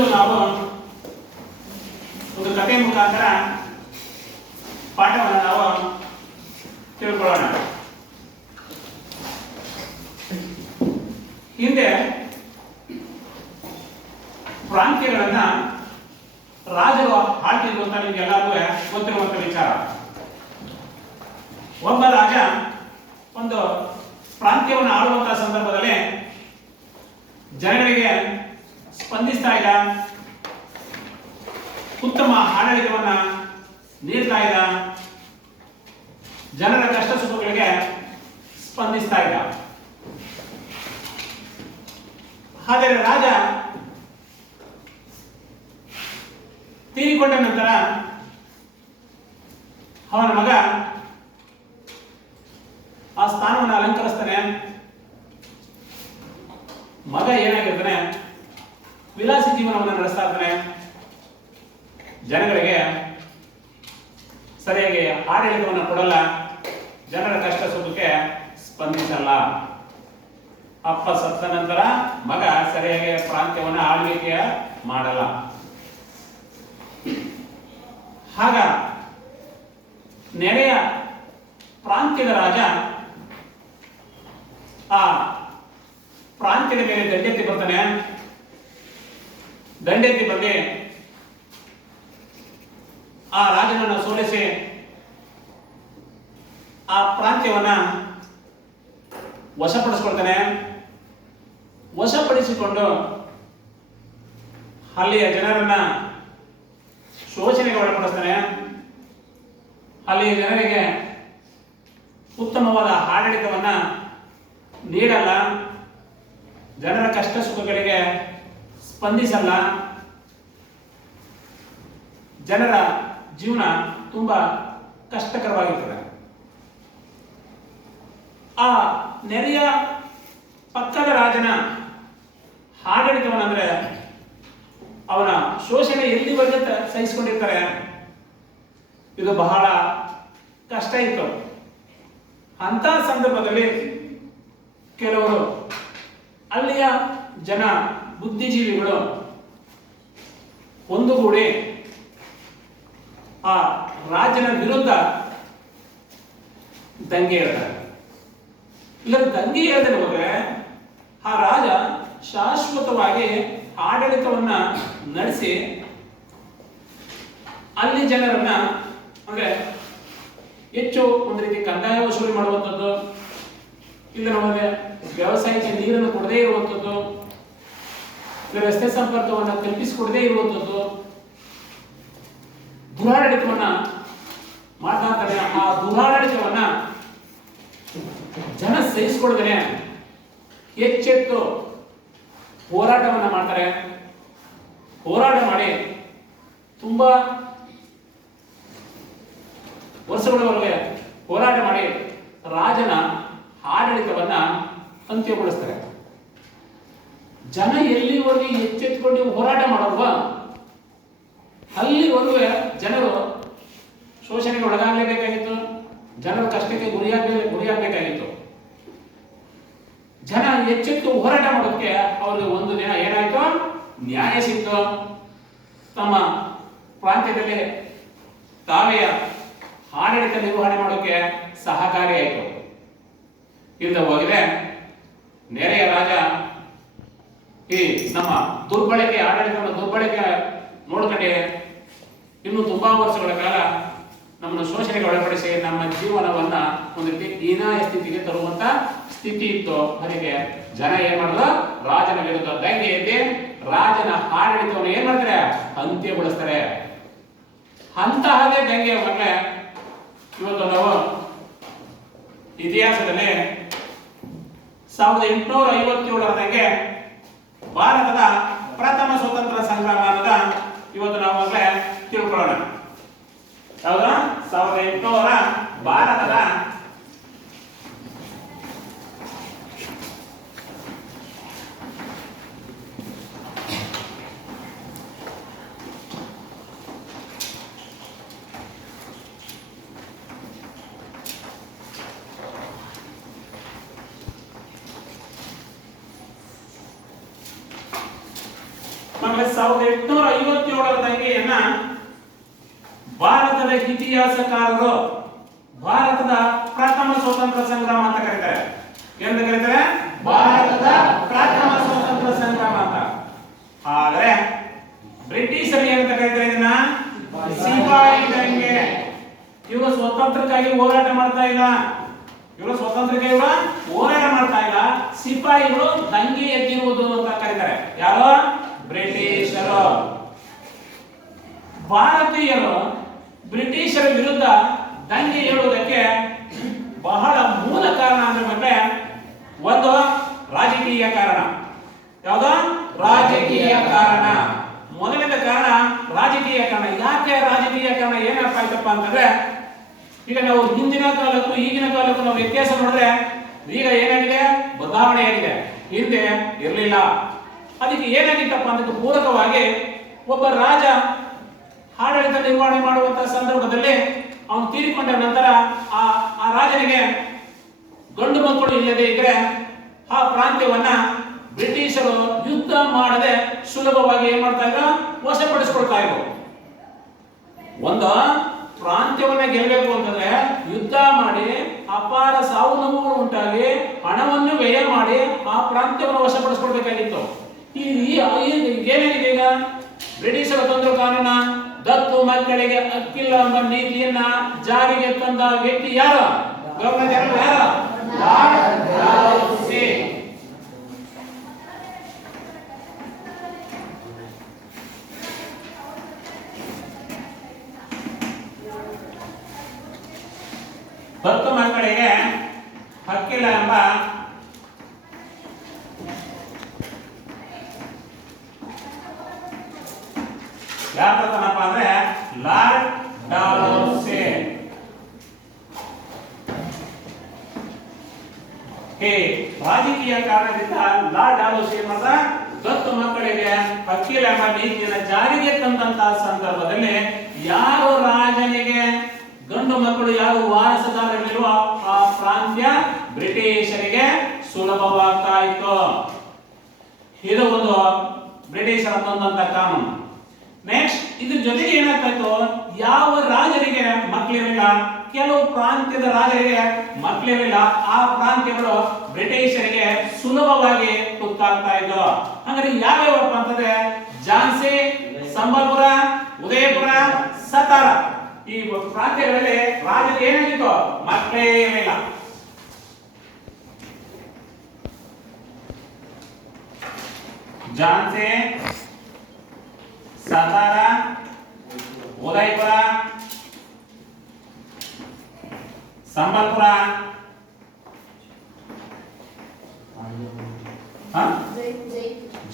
ಇಂದು ನಾವು ಒಂದು ಕಥೆ ಮುಖಾಂತರ ಪಾಠವನ್ನು ನಾವು ತಿಳ್ಕೊಳ್ಳೋಣ. ಹಿಂದೆ ಪ್ರಾಂತ್ಯಗಳನ್ನ ರಾಜರು ಆಳ್ತಿದ್ರು ಅಂತ ನಿಮ್ಗೆಲ್ಲರಿಗೂ ಗೊತ್ತಿರುವಂತ ವಿಚಾರ. ಒಬ್ಬ ರಾಜ ಒಂದು ಪ್ರಾಂತ್ಯವನ್ನು ಆಳುವಂತಹ ಸಂದರ್ಭದಲ್ಲಿ ಜನಗಳಿಗೆ ಸ್ಪಂದಿಸ್ತಾ ಇದ್ದ, ಉತ್ತಮ ಆಡಳಿತವನ್ನ ನೀಡ್ತಾ ಇದ್ದ, ಜನರ ಕಷ್ಟ ಸುಖಗಳಿಗೆ ಸ್ಪಂದಿಸ್ತಾ ಇದ್ದ. ಆದರೆ ರಾಜ ತೀರಿಕೊಂಡ ನಂತರ ಅವನ ಮಗ ಆ ಸ್ಥಾನವನ್ನು ಅಲಂಕರಿಸ್ತಾನೆ. ಮಗ ಏನಾಗಿರ್ತಾನೆ, ವಿಲಾಸಿ ಜೀವನವನ್ನು ನಡೆಸ್ತಾ ಇರ್ತಾನೆ. ಜನಗಳಿಗೆ ಸರಿಯಾಗಿ ಆಡಳಿತವನ್ನು ಕೊಡಲ್ಲ, ಜನರ ಕಷ್ಟ ಸುಖಕ್ಕೆ ಸ್ಪಂದಿಸಲ್ಲ. ಅಪ್ಪ ಸತ್ತ ನಂತರ ಮಗ ಸರಿಯಾಗಿ ಪ್ರಾಂತ್ಯವನ್ನು ಆಳ್ವಿಕೆ ಮಾಡಲ್ಲ. ಆಗ ನೆರೆಯ ಪ್ರಾಂತ್ಯದ ರಾಜ ಆ ಪ್ರಾಂತ್ಯದ ಮೇಲೆ ದಂಡೆತ್ತಿ ಬರ್ತಾನೆ. ದಂಡೆತ್ತಿ ಬಂದು ಆ ರಾಜನನ್ನು ಸೋಲಿಸಿ ಆ ಪ್ರಾಂತ್ಯವನ್ನ ವಶಪಡಿಸಿಕೊಳ್ತಾನೆ. ವಶಪಡಿಸಿಕೊಂಡು ಅಲ್ಲಿಯ ಜನರನ್ನ ಶೋಷಣೆಗೆ ಒಳಪಡಿಸ್ತಾನೆ. ಅಲ್ಲಿಯ ಜನರಿಗೆ ಉತ್ತಮವಾದ ಆಡಳಿತವನ್ನ ನೀಡಲ್ಲ, ಜನರ ಕಷ್ಟ ಸುಖಗಳಿಗೆ ಸ್ಪಂದಿಸಲ್ಲ. ಜನರ ಜೀವನ ತುಂಬಾ ಕಷ್ಟಕರವಾಗಿರ್ತದೆ. ಆ ನೆರೆಯ ಪಕ್ಕದ ರಾಜನ ಆಡಳಿತವನ್ನಂದ್ರೆ ಅವನ ಶೋಷಣೆ ಎಲ್ಲಿವರೆಗೆ ಸಹಿಸಿಕೊಂಡಿರ್ತಾರೆ, ಇದು ಬಹಳ ಕಷ್ಟ ಇತ್ತು. ಅಂತ ಸಂದರ್ಭದಲ್ಲಿ ಕೆಲವರು ಅಲ್ಲಿಯ ಜನ ಬುದ್ಧಿಜೀವಿಗಳು ಒಂದುಗೂಡಿ ಆ ರಾಜನ ವಿರುದ್ಧ ದಂಗೆ ಹೇಳ್ತಾರೆ. ಇಲ್ಲ ದಂಗೆ ಹೇಳದೆ ಹೋದ್ರೆ ಆ ರಾಜ ಶಾಶ್ವತವಾಗಿ ಆಡಳಿತವನ್ನ ನಡೆಸಿ ಅಲ್ಲಿ ಜನರನ್ನ ಅಂದ್ರೆ ಹೆಚ್ಚು ಒಂದು ರೀತಿ ಕಂದಾಯ ವಸೂಲಿ ಮಾಡುವಂಥದ್ದು, ಇಲ್ಲ ನಮಗೆ ವ್ಯವಸಾಯಕ್ಕೆ ನೀರನ್ನು ಕೊಡದೇ ಇರುವಂಥದ್ದು, ಇಲ್ಲ ರಸ್ತೆ ಸಂಪರ್ಕವನ್ನು ಕಲ್ಪಿಸಿಕೊಡದೇ ಇರುವಂಥದ್ದು, ದುರಾಡಳಿತವನ್ನ ಮಾಡ್ತಾ ಇರ್ತಾರೆ. ಆ ದುರಾಡಳಿತವನ್ನ ಜನ ಸಹಿಸಿಕೊಳ್ದೇನೆ ಎಚ್ಚೆತ್ತು ಹೋರಾಟವನ್ನ ಮಾಡ್ತಾರೆ. ಹೋರಾಟ ಮಾಡಿ ತುಂಬಾ ವರ್ಷಗಳವರೆಗೆ ಹೋರಾಟ ಮಾಡಿ ರಾಜನ ಆಡಳಿತವನ್ನ ಅಂತ್ಯಗೊಳಿಸ್ತಾರೆ. ಜನ ಎಲ್ಲಿವರೆಗೆ ಎಚ್ಚೆತ್ತುಕೊಂಡು ಹೋರಾಟ ಮಾಡಲ್ವ ಅಲ್ಲಿವರೆಗೂ ಜನರು ಶೋಷಣೆಗೆ ಒಳಗಾಗಲೇಬೇಕಾಗಿತ್ತು, ಜನರ ಕಷ್ಟಕ್ಕೆ ಗುರಿಯಾಗಬೇಕಾಗಿತ್ತು. ಜನ ಎಚ್ಚೆತ್ತು ಹೋರಾಟ ಮಾಡೋದಕ್ಕೆ ಅವ್ರಿಗೆ ಒಂದು ದಿನ ಏನಾಯ್ತು, ನ್ಯಾಯ ಸಿಕ್ತು. ತಮ್ಮ ಪ್ರಾಂತ್ಯದಲ್ಲಿ ತಾವೇ ಆಡಳಿತ ನಿರ್ವಹಣೆ ಮಾಡೋಕೆ ಸಹಕಾರಿಯಾಯಿತು. ಇಲ್ಲದ ಹೋಗಿದೆ ನೆರೆಯ ರಾಜ ಈ ನಮ್ಮ ದುರ್ಬಳಕೆ ಆಡಳಿತವನ್ನು ದುರ್ಬಳಕೆ ನೋಡ್ಕೊಂಡೆ ಇನ್ನು ತುಂಬಾ ವರ್ಷಗಳ ಕಾಲ ನಮ್ಮನ್ನು ಶೋಷಣೆಗೆ ಒಳಪಡಿಸಿ ನಮ್ಮ ಜೀವನವನ್ನ ಒಂದು ರೀತಿ ಹೀನಾಯ ಸ್ಥಿತಿಗೆ ತರುವಂತ ಸ್ಥಿತಿ ಇತ್ತು. ಅದಕ್ಕೆ ಜನ ಏನ್ ಮಾಡಿದ್ರು, ರಾಜನ ವಿರುದ್ಧ ದಂಗೆ ಎದ್ದಿ ರಾಜನ ಆಡಳಿತವನ್ನು ಏನ್ ಮಾಡ್ತಾರೆ, ಅಂತ್ಯಗೊಳಿಸ್ತಾರೆ. ಅಂತಹದೇ ದಂಗೆ ಮಕ್ಕಳೇ ಇವತ್ತು ನಾವು ಇತಿಹಾಸದಲ್ಲಿ 1857ರಂಗೆ ಭಾರತದ ಪ್ರಥಮ ಸ್ವತಂತ್ರ ಸಂಗ್ರಾಮ ಅನ್ನೋದ ಇವತ್ತು ನಾವು ಮಕ್ಕಳೇ ತಿಳ್ಕೊಳ್ಳೋಣ. ಯಾವ್ದು 1800 ಭಾರತದ 1857ರ ದಂಗೆಯನ್ನ ಭಾರತದ ಇತಿಹಾಸಕಾರರು ಭಾರತದ ಪ್ರಥಮ ಸ್ವಾತಂತ್ರ್ಯ ಸಂಗ್ರಾಮ ಅಂತ ಕರೀತಾರೆ. ಏನಂತ ಕರೀತಾರೆ? ಭಾರತದ ಪ್ರಥಮ ಸ್ವಾತಂತ್ರ್ಯ ಸಂಗ್ರಾಮ ಅಂತ. ಆದ್ರೆ ಬ್ರಿಟಿಷರು ಏನಂತ ಕರೀತಾರೆ ಇದನ್ನ? ಸಿಪಾಯಿ ದಂಗೆ. ಇವರು ಸ್ವತಂತ್ರಕ್ಕಾಗಿ ಹೋರಾಟ ಮಾಡ್ತಾ ಇಲ್ಲ, ಇವರು ಸ್ವತಂತ್ರಕ್ಕೆ ಹೋರಾಟ ಮಾಡ್ತಾ ಇಲ್ಲ, ಸಿಪಾಯಿಗಳು ದಂಗೆ ಎದ್ದಿರುವುದು ಅಂತ ಕರೀತಾರೆ. ಯಾರು? ಬ್ರಿಟಿಷರು. ಭಾರತೀಯರು ಬ್ರಿಟಿಷರ ವಿರುದ್ಧ ದಂಗೆ ಏಳುವುದಕ್ಕೆ ಬಹಳ ಮೂಲ ಕಾರಣ ಅಂದ್ರೆ ಒಂದು ರಾಜಕೀಯ ಕಾರಣ. ಯಾವುದು? ರಾಜಕೀಯ ಕಾರಣ. ಮೊದಲನೇ ಕಾರಣ ರಾಜಕೀಯ ಕಾರಣ. ಯಾಕೆ ರಾಜಕೀಯ ಕಾರಣ? ಏನಪ್ಪ ಆಯ್ತಪ್ಪ ಅಂತಂದ್ರೆ, ಈಗ ನಾವು ಹಿಂದಿನ ಕಾಲಕ್ಕೂ ಈಗಿನ ಕಾಲಕ್ಕೂ ನಾವು ವ್ಯತ್ಯಾಸ ನೋಡಿದ್ರೆ ಈಗ ಏನಾಗಿದೆ? ಬದಲಾವಣೆ ಆಗಿದೆ. ಹಿಂದೆ ಇರಲಿಲ್ಲ. ಅದಕ್ಕೆ ಏನಾಗಿತ್ತಪ್ಪ ಅಂತ ಪೂರಕವಾಗಿ ಒಬ್ಬ ರಾಜ ಆಡಳಿತ ನಿರ್ವಹಣೆ ಮಾಡುವಂತಹ ಸಂದರ್ಭದಲ್ಲಿ ಅವನು ತೀರಿಕೊಂಡ ನಂತರ ಆ ರಾಜನಿಗೆ ಗಂಡು ಮಕ್ಕಳು ಇಲ್ಲದೆ ಇದ್ರೆ ಆ ಪ್ರಾಂತ್ಯವನ್ನ ಬ್ರಿಟಿಷರು ಯುದ್ಧ ಮಾಡದೆ ಸುಲಭವಾಗಿ ಏನ್ ಮಾಡ್ತಾ ಇದ್ರು? ವಶಪಡಿಸಿಕೊಳ್ತಾ ಇದ್ರು. ಒಂದು ಪ್ರಾಂತ್ಯವನ್ನ ಗೆಲ್ಲಬೇಕು ಅಂತಂದ್ರೆ ಯುದ್ಧ ಮಾಡಿ ಅಪಾರ ಸಾವು ನೋವುಗಳು ಉಂಟಾಗಿ ಹಣವನ್ನು ವ್ಯಯ ಮಾಡಿ ಆ ಪ್ರಾಂತ್ಯವನ್ನು ವಶಪಡಿಸಿಕೊಳ್ಬೇಕಾಗಿತ್ತು. ಏನಾಗಿದೆ ಈಗ? ಬ್ರಿಟಿಷರ ತಂತ್ರ ಕಾನೂನ ದತ್ತು ಮಕ್ಕಳಿಗೆ ಹಕ್ಕಿಲ್ಲ ಎಂಬ ನೀತಿಯನ್ನ ಜಾರಿಗೆ ತಂದ ವ್ಯಕ್ತಿ ಯಾರು? ಗವರ್ನರ್ ಜನರಲ್ ಯಾರು? ಲಾರ್ಡ್ ಡಲ್ಹೌಸಿ. ದತ್ತು ಮಕ್ಕಳಿಗೆ ಹಕ್ಕಿಲ್ಲ ಎಂಬ ಯಾರಪ್ಪ ಅಂದ್ರೆ ಲಾರ್ಡ್ ಡಲ್ಹೌಸಿ. ರಾಜಕೀಯ ಕಾರಣದಿಂದ ಲಾರ್ಡ್ ಡಲ್ಹೌಸಿ ಏನ್ ಮಾಡ್ದ? ದತ್ತು ಮಕ್ಕಳಿಗೆ ಹಕ್ಕಿಲ್ಲ ಎಂಬ ನೀತಿಯನ್ನು ಜಾರಿಗೆ ತಂದಂತಹ ಸಂದರ್ಭದಲ್ಲಿ ಯಾರು ರಾಜನಿಗೆ ಗಂಡು ಮಕ್ಕಳು ಯಾರು ವಾರಸುದಾರರಿರುವ ಆ ಪ್ರಾಂತ್ಯ ಬ್ರಿಟಿಷರಿಗೆ ಸುಲಭವಾಗ್ತಾ ಇತ್ತು. ಇದು ಒಂದು ಬ್ರಿಟಿಷರ ತಂದಂತ ಕಾನೂನು. ನೆಕ್ಸ್ಟ್ ಇದ್ರ ಜೊತೆಗೆ ಏನಾಗ್ತಾ ಇತ್ತು? ಯಾವ ರಾಜರಿಗೆ ಮಕ್ಕಳಿರಲಿಲ್ಲ, ಕೆಲವು ಪ್ರಾಂತ್ಯದ ರಾಜರಿಗೆ ಮಕ್ಕಳಿರಲಿಲ್ಲ, ಆ ಪ್ರಾಂತ್ಯಗಳು ಬ್ರಿಟಿಷರಿಗೆ ಸುಲಭವಾಗಿ ತುತ್ತಾಗ್ತಾ ಇದ್ದು. ಹಾಗಾದ್ರೆ ಯಾವ್ಯಾವಪ್ಪ ಅಂತಂದ್ರೆ ಝಾನ್ಸಿ, ಸಂಬಲ್ಪುರ, ಉದಯಪುರ, ಸತಾರ ಈ ಪ್ರಾಂತ್ಯಗಳಲ್ಲಿ ರಾಜರಿಗೆ ಏನಾಗಿತ್ತು? ಮಕ್ಕಳೇ ಇರಲಿಲ್ಲ. ಝಾನ್ಸಿ, ಸತಾರ, ಉದಯಪುರ, ಸಂಬಲ್ಪುರ,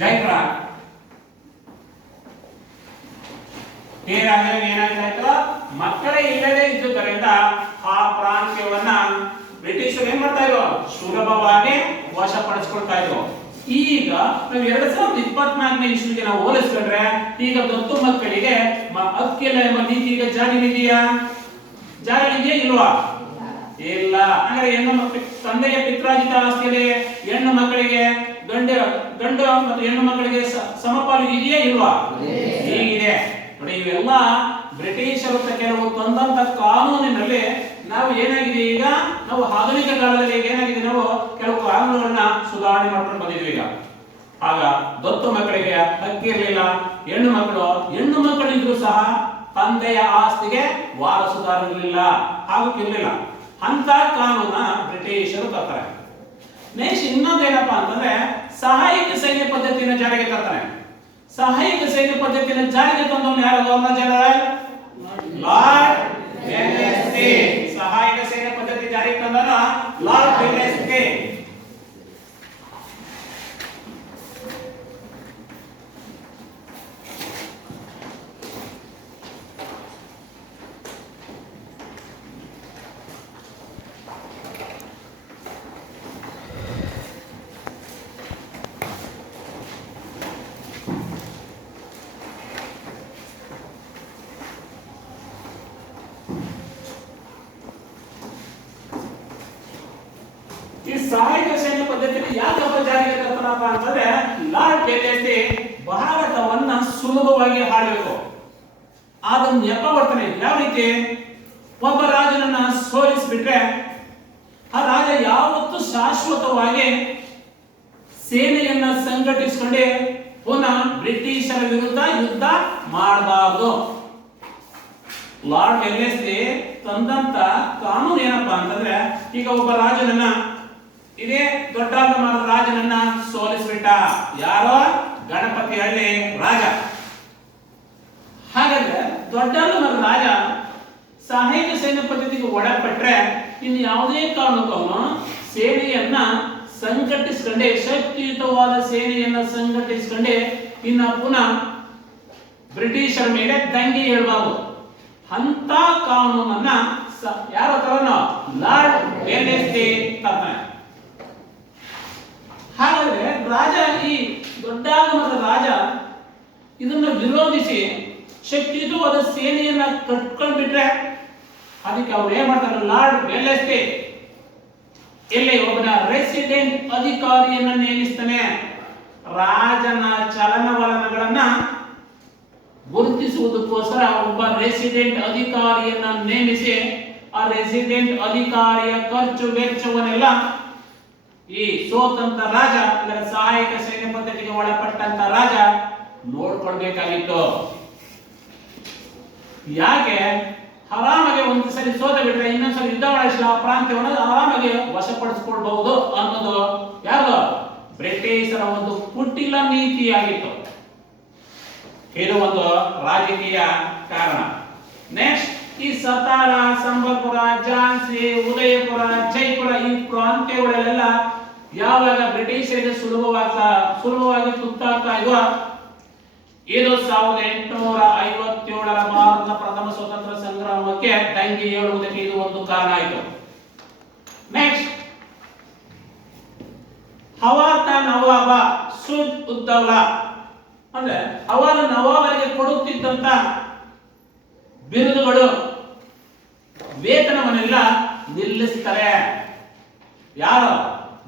ಜೈಪುರ ಈ ರಾಜ್ಯಗಳಿಗೆ ಏನಾಗ್ತಾ ಮಕ್ಕಳೇ ಇಲ್ಲದೆ ಇದ್ದುದರಿಂದ ಆ ಪ್ರಾಂತ್ಯವನ್ನ ಬ್ರಿಟಿಷರು ಏನ್ ಮಾಡ್ತಾ ಇದ್ರು? ಸುಲಭವಾಗಿ ವಶಪಡಿಸಿಕೊಳ್ತಾ ಇದ್ರು. ಈಗ ನಾವು 2024ನೇ ಇಸ್ವಿಗೆ ನಾವು ಹೋಲಿಸಿಕೊಂಡ್ರೆ ಈಗ ದತ್ತು ಮಕ್ಕಳಿಗೆ ಹಕ್ಕಿಲ್ಲ ಎಂಬ ನೀತಿ ಈಗ ಜಾರಿಯಲ್ಲಿದೆಯಾ? ಜಾರಿಯಲ್ಲಿದೆಯಾ ಇಲ್ವಾ? ಇಲ್ಲ. ಹಾಗಾದ್ರೆ ಹೆಣ್ಣು ಮಕ್ಕಳು ತಂದೆಯ ಪಿತ್ರಾರ್ಜಿತ ಆಸ್ತಿಯಲ್ಲಿ ಹೆಣ್ಣು ಮಕ್ಕಳಿಗೆ ಗಂಡು ಮತ್ತು ಹೆಣ್ಣು ಮಕ್ಕಳಿಗೆ ಸಮಪಾಲು ಇದೆಯಾ ಇಲ್ವಾ? ಹೀಗಿದೆ ನೋಡಿ. ಇವೆಲ್ಲ ಬ್ರಿಟಿಷರು ಕೆಲವು ತಂದಂತ ಕಾನೂನಿನಲ್ಲಿ ನಾವು ಏನಾಗಿದೆ ಈಗ ನಾವು ಆಧುನಿಕ ಕಾಲದಲ್ಲಿ ಏನಾಗಿದೆ ನಾವು ಕೆಲವು ಕಾನೂನುಗಳನ್ನ ಸುಧಾರಣೆ ಮಾಡ್ಕೊಂಡು ಬಂದಿದ್ವಿ. ಈಗ ಆಗ ದತ್ತು ಮಕ್ಕಳಿಗೆ ಹಕ್ಕಿ ಇರಲಿಲ್ಲ. ಹೆಣ್ಣು ಮಕ್ಕಳು ಇದ್ರೂ ಸಹ ತಂದೆಯ ಆಸ್ತಿಗೆ ವಾರಸುದಾರರಿರಲಿಲ್ಲ, ಹಾಗೂ ಇರಲಿಲ್ಲ. ಅಂತ ಕಾನೂನ ಬ್ರಿಟಿಷರು ತರ್ತಾರೆ. ನೆಕ್ಸ್ಟ್ ಇನ್ನೊಂದೇನಪ್ಪ ಅಂತಂದ್ರೆ ಸಹಾಯಕ ಸೈನ್ಯ ಪದ್ಧತಿಯನ್ನು ಜಾರಿಗೆ ತರ್ತಾರೆ. ಸಹಾಯಕ ಸೈನ್ಯ ಪದ್ಧತಿಯನ್ನು ಜಾರಿಗೆ ತಂದವನು ಯಾರು? Governor general lord Wellesley. ಸಹಾಯಕ ಸೈನ್ಯ ಪದ್ಧತಿ ಜಾರಿಗೆ ತಂದವನು ಲಾರ್ಡ್ ವೆಲ್ಲೆಸ್ಲಿ. ಈ ಸಹಾಯಕ ಸೈನ್ಯ ಪದ್ಧತಿಯಲ್ಲಿ ಯಾಕಪ್ಪ ಜಾರಿಗೆ ತರ್ತಾನಪ್ಪ ಅಂತಂದ್ರೆ ಲಾರ್ಡ್ ವೆಲ್ಲೆಸ್ಲಿ ಭಾರತವನ್ನ ಸುಲಭವಾಗಿ ಆಳಬೇಕು. ಅದನ್ನ ನೆಪ ಬರ್ತನೆ. ಯಾವ ರೀತಿ? ಒಬ್ಬ ರಾಜನನ್ನ ಸೋಲಿಸಿಬಿಟ್ರೆ ಆ ರಾಜ ಯಾವತ್ತೂ ಶಾಶ್ವತವಾಗಿ ಸೇನೆಯನ್ನ ಸಂಘಟಿಸಿಕೊಂಡೆ ಪುನಃ ಬ್ರಿಟಿಷರ ವಿರುದ್ಧ ಯುದ್ಧ ಮಾಡಬಾರದು. ಲಾರ್ಡ್ ವೆಲ್ಲೆಸ್ಲಿ ತಂದಂತ ಕಾನೂನು ಏನಪ್ಪಾ ಅಂತಂದ್ರೆ, ಈಗ ಒಬ್ಬ ರಾಜನನ್ನ, ಇದೇ ದೊಡ್ಡಾಲಮಾರದ ರಾಜನನ್ನ ಸೋಲಿಸ್ಬಿಟ್ಟ. ಯಾರೋ? ಗಣಪತಿಹಳ್ಳಿ ರಾಜ. ಹಾಗಾದ್ರೆ ದೊಡ್ಡಾಲಮಾರದ ರಾಜ ಸಹಾಯಕ ಸೈನ್ಯ ಪದ್ಧತಿಗೆ ಒಳಪಟ್ರೆ ಇನ್ನು ಯಾವುದೇ ಕಾರಣಕ್ಕೂ ಸೇನೆಯನ್ನ ಸಂಘಟಿಸಿಕೊಂಡೆ, ಶಕ್ತಿಯುತವಾದ ಸೇನೆಯನ್ನ ಸಂಘಟಿಸಿಕೊಂಡೆ ಇನ್ನ ಪುನಃ ಬ್ರಿಟಿಷರ ಮೇಲೆ ದಂಗೆ ಏಳಬಾರದು. ಅಂತ ಕಾನೂನನ್ನ ಯಾರ ತರನೋ ಲಾರ್ಡ್ ವೆಲ್ಲೆಸ್ಲಿ ತರ್ತಾನೆ. ಹಾಗಾದ್ರೆ ರಾಜ, ಈ ದೊಡ್ಡಾಲಮಾರದ ರಾಜ ಇದನ್ನ ವಿರೋಧಿಸಿ ಶಕ್ತಿಯುತವಾದ ಸೇನೆಯನ್ನ ಕಟ್ಕೊಂಡ್ಬಿಟ್ರೆ ಅದಕ್ಕೆ ಅವ್ರು ಏನ್ ಮಾಡ್ತಾರೆ? ಲಾರ್ಡ್ ವೆಲ್ಲೆಸ್ಲಿ ಇಲ್ಲಿ ಒಬ್ಬನ ರೆಸಿಡೆಂಟ್ ಅಧಿಕಾರಿಯನ್ನ ನೇಮಿಸ್ತಾನೆ. ರಾಜನ ಚಲನವಲನಗಳನ್ನ ಗುರುತಿಸುವುದಕ್ಕೋಸ್ಕರ ಒಬ್ಬ ರೆಸಿಡೆಂಟ್ ಅಧಿಕಾರಿಯನ್ನ ನೇಮಿಸಿ ಆ ರೆಸಿಡೆಂಟ್ ಅಧಿಕಾರಿಯ ಖರ್ಚು ವೆಚ್ಚವನ್ನೆಲ್ಲ ಈ ಸೋತಂತ ರಾಜ, ಇದರ ಸಹಾಯಕ ಸೈನ್ಯ ಪದ್ಧತಿಗೆ ಒಳಪಟ್ಟಂತ ರಾಜ ನೋಡ್ಕೊಳ್ಬೇಕಾಗಿತ್ತು. ಯಾಕೆ? ಆರಾಮಾಗಿ ಒಂದು ಸರಿ ಸೋತ ಬಿಟ್ರೆ ಇನ್ನೊಂದ್ಸರಿ ಯುದ್ಧ ಮಾಡಿಸಿ ಆ ಪ್ರಾಂತ್ಯವನ್ನು ಆರಾಮಾಗಿ ವಶಪಡಿಸಿಕೊಳ್ಬಹುದು ಅನ್ನೋದು ಯಾರು? ಬ್ರಿಟಿಷರ ಒಂದು ಕುಟಿಲ ನೀತಿಯಾಗಿತ್ತು. ಇದು ಒಂದು ರಾಜಕೀಯ ಕಾರಣ. ನೆಕ್ಸ್ಟ್, ಈ ಸತಾರ, ಸಂಬಲ್ಪುರ, ಝಾನ್ಸಿ, ಉದಯಪುರ, ಜೈಪುರ ಈ ಪ್ರಾಂತ್ಯಗಳೆಲ್ಲ ಯಾವಾಗ ಬ್ರಿಟಿಷರಿಗೆ ಸುಲಭವಾಗಿ ತುತ್ತಾಗ್ತಾ ಇದ್ವೋ ಇದು 1857ರ ಭಾರತದ ಪ್ರಥಮ ಸ್ವತಂತ್ರ ಸಂಗ್ರಾಮಕ್ಕೆ ದಂಗೆ ಏಳುವುದಕ್ಕೆ ಇದು ಒಂದು ಕಾರಣ ಆಯಿತು. ನೆಕ್ಸ್ಟ್, ಹವಾತ ನವಾಬ ಸುಜ್ ಉದ್ದೌಲಾ ಅಂದ್ರೆ ಅವರ ನವಾಬರಿಗೆ ಕೊಡುತ್ತಿದ್ದಂತ ಬಿರುದುಗಳು, ವೇತನವನ್ನೆಲ್ಲ ನಿಲ್ಲಿಸ್ತಾರೆ. ಯಾರು?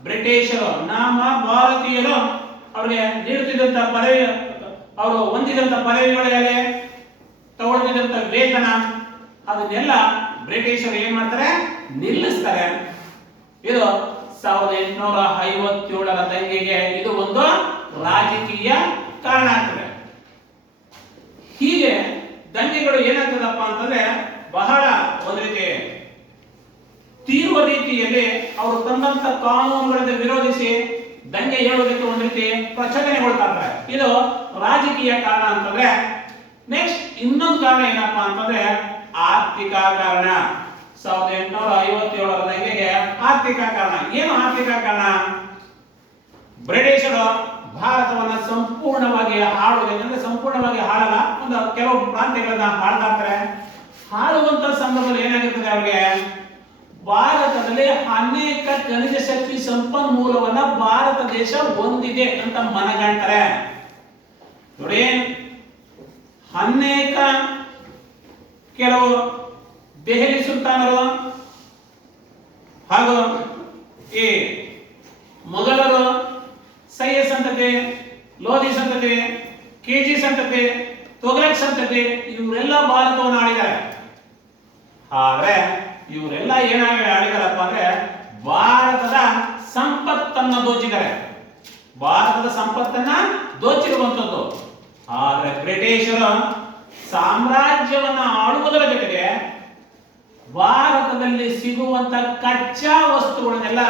ಬ್ರಿಟಿಷರು. ನಮ್ಮ ಭಾರತೀಯರು ಅವರಿಗೆ ನೀಡುತ್ತಿದ್ದಂತ ಪದವಿ, ಅವರು ಹೊಂದಿದಂತ ಪದವಿಗಳಲ್ಲಿ ತಗೊಳ್ತಿದ್ದಂತ ವೇತನ ಅದನ್ನೆಲ್ಲ ಬ್ರಿಟಿಷರು ಏನ್ ಮಾಡ್ತಾರೆ? ನಿಲ್ಲಿಸ್ತಾರೆ. ಇದು 1857ರ ದಂಗೆಗೆ ಇದು ಒಂದು ರಾಜಕೀಯ ಕಾರಣ ಆಗ್ತದೆ. ಹೀಗೆ ದಂಗೆಗಳು ಏನಾಗ್ತದಪ್ಪ ಅಂತಂದ್ರೆ ಬಹಳ ಒಂದು ರೀತಿ ತೀವ್ರ ರೀತಿಯಲ್ಲಿ ಅವರು ತಂದಂತ ಕಾನೂನುಗಳನ್ನು ವಿರೋಧಿಸಿ ದಂಗೆ ಏಳುವುದಕ್ಕೆ ಒಂದು ರೀತಿ ಪ್ರಚೋದನೆಗೊಳ್ತಾರೆ. ಇದು ರಾಜಕೀಯ ಕಾರಣ ಅಂತಂದ್ರೆ. ನೆಕ್ಸ್ಟ್, ಇನ್ನೊಂದು ಕಾರಣ ಏನಪ್ಪಾ ಅಂತಂದ್ರೆ ಆರ್ಥಿಕ ಕಾರಣ. 1857ರ ದಂಗೆಗೆ ಆರ್ಥಿಕ ಕಾರಣ. ಏನು ಆರ್ಥಿಕ ಕಾರಣ? ಬ್ರಿಟಿಷರು ಭಾರತವನ್ನ ಸಂಪೂರ್ಣವಾಗಿ ಆಳುವುದಕ್ಕೆ, ಸಂಪೂರ್ಣವಾಗಿ ಆಳಲ್ಲ, ಒಂದು ಕೆಲವು ಪ್ರಾಂತ್ಯಗಳನ್ನ ಆಳ್ತಾ ಇರ್ತಾರೆ. ಆಳುವಂತ ಸಂದರ್ಭದಲ್ಲಿ ಏನಾಗಿರ್ತದೆ ಅವರಿಗೆ? ಭಾರತದಲ್ಲಿ ಅನೇಕ ಖನಿಜ ಶಕ್ತಿ ಸಂಪನ್ಮೂಲವನ್ನ ಭಾರತ ದೇಶ ಹೊಂದಿದೆ ಅಂತ ಮನಗಂಡ್ತಾರೆ. ನೋಡಿ, ಅನೇಕ ಕೆಲವು ದೆಹಲಿ ಸುಲ್ತಾನರು ಹಾಗೂ ಈ ಮೊಘಲರು, ಸೈಯ ಸಂತತಿ, ಲೋಧಿ ಸಂತತಿ, ಕೆಜಿ ಸಂತತಿ, ತೊಗಲಕ್ ಸಂತತಿ ಇವರೆಲ್ಲ ಭಾರತವನ್ನು ಆಳಿದ್ದಾರೆ. ಆದ್ರೆ ಇವರೆಲ್ಲ ಏನಾಗಿ ಆಳಿದಾರಪ್ಪ ಅಂದ್ರೆ ಭಾರತದ ಸಂಪತ್ತನ್ನ ದೋಚಿದ್ದಾರೆ. ಭಾರತದ ಸಂಪತ್ತನ್ನ ದೋಚಿರುವಂತದ್ದು. ಆದ್ರೆ ಬ್ರಿಟಿಷರು ಸಾಮ್ರಾಜ್ಯವನ್ನ ಆಳುವುದರ ಜೊತೆಗೆ ಭಾರತದಲ್ಲಿ ಸಿಗುವಂತ ಕಚ್ಚಾ ವಸ್ತುಗಳನ್ನೆಲ್ಲ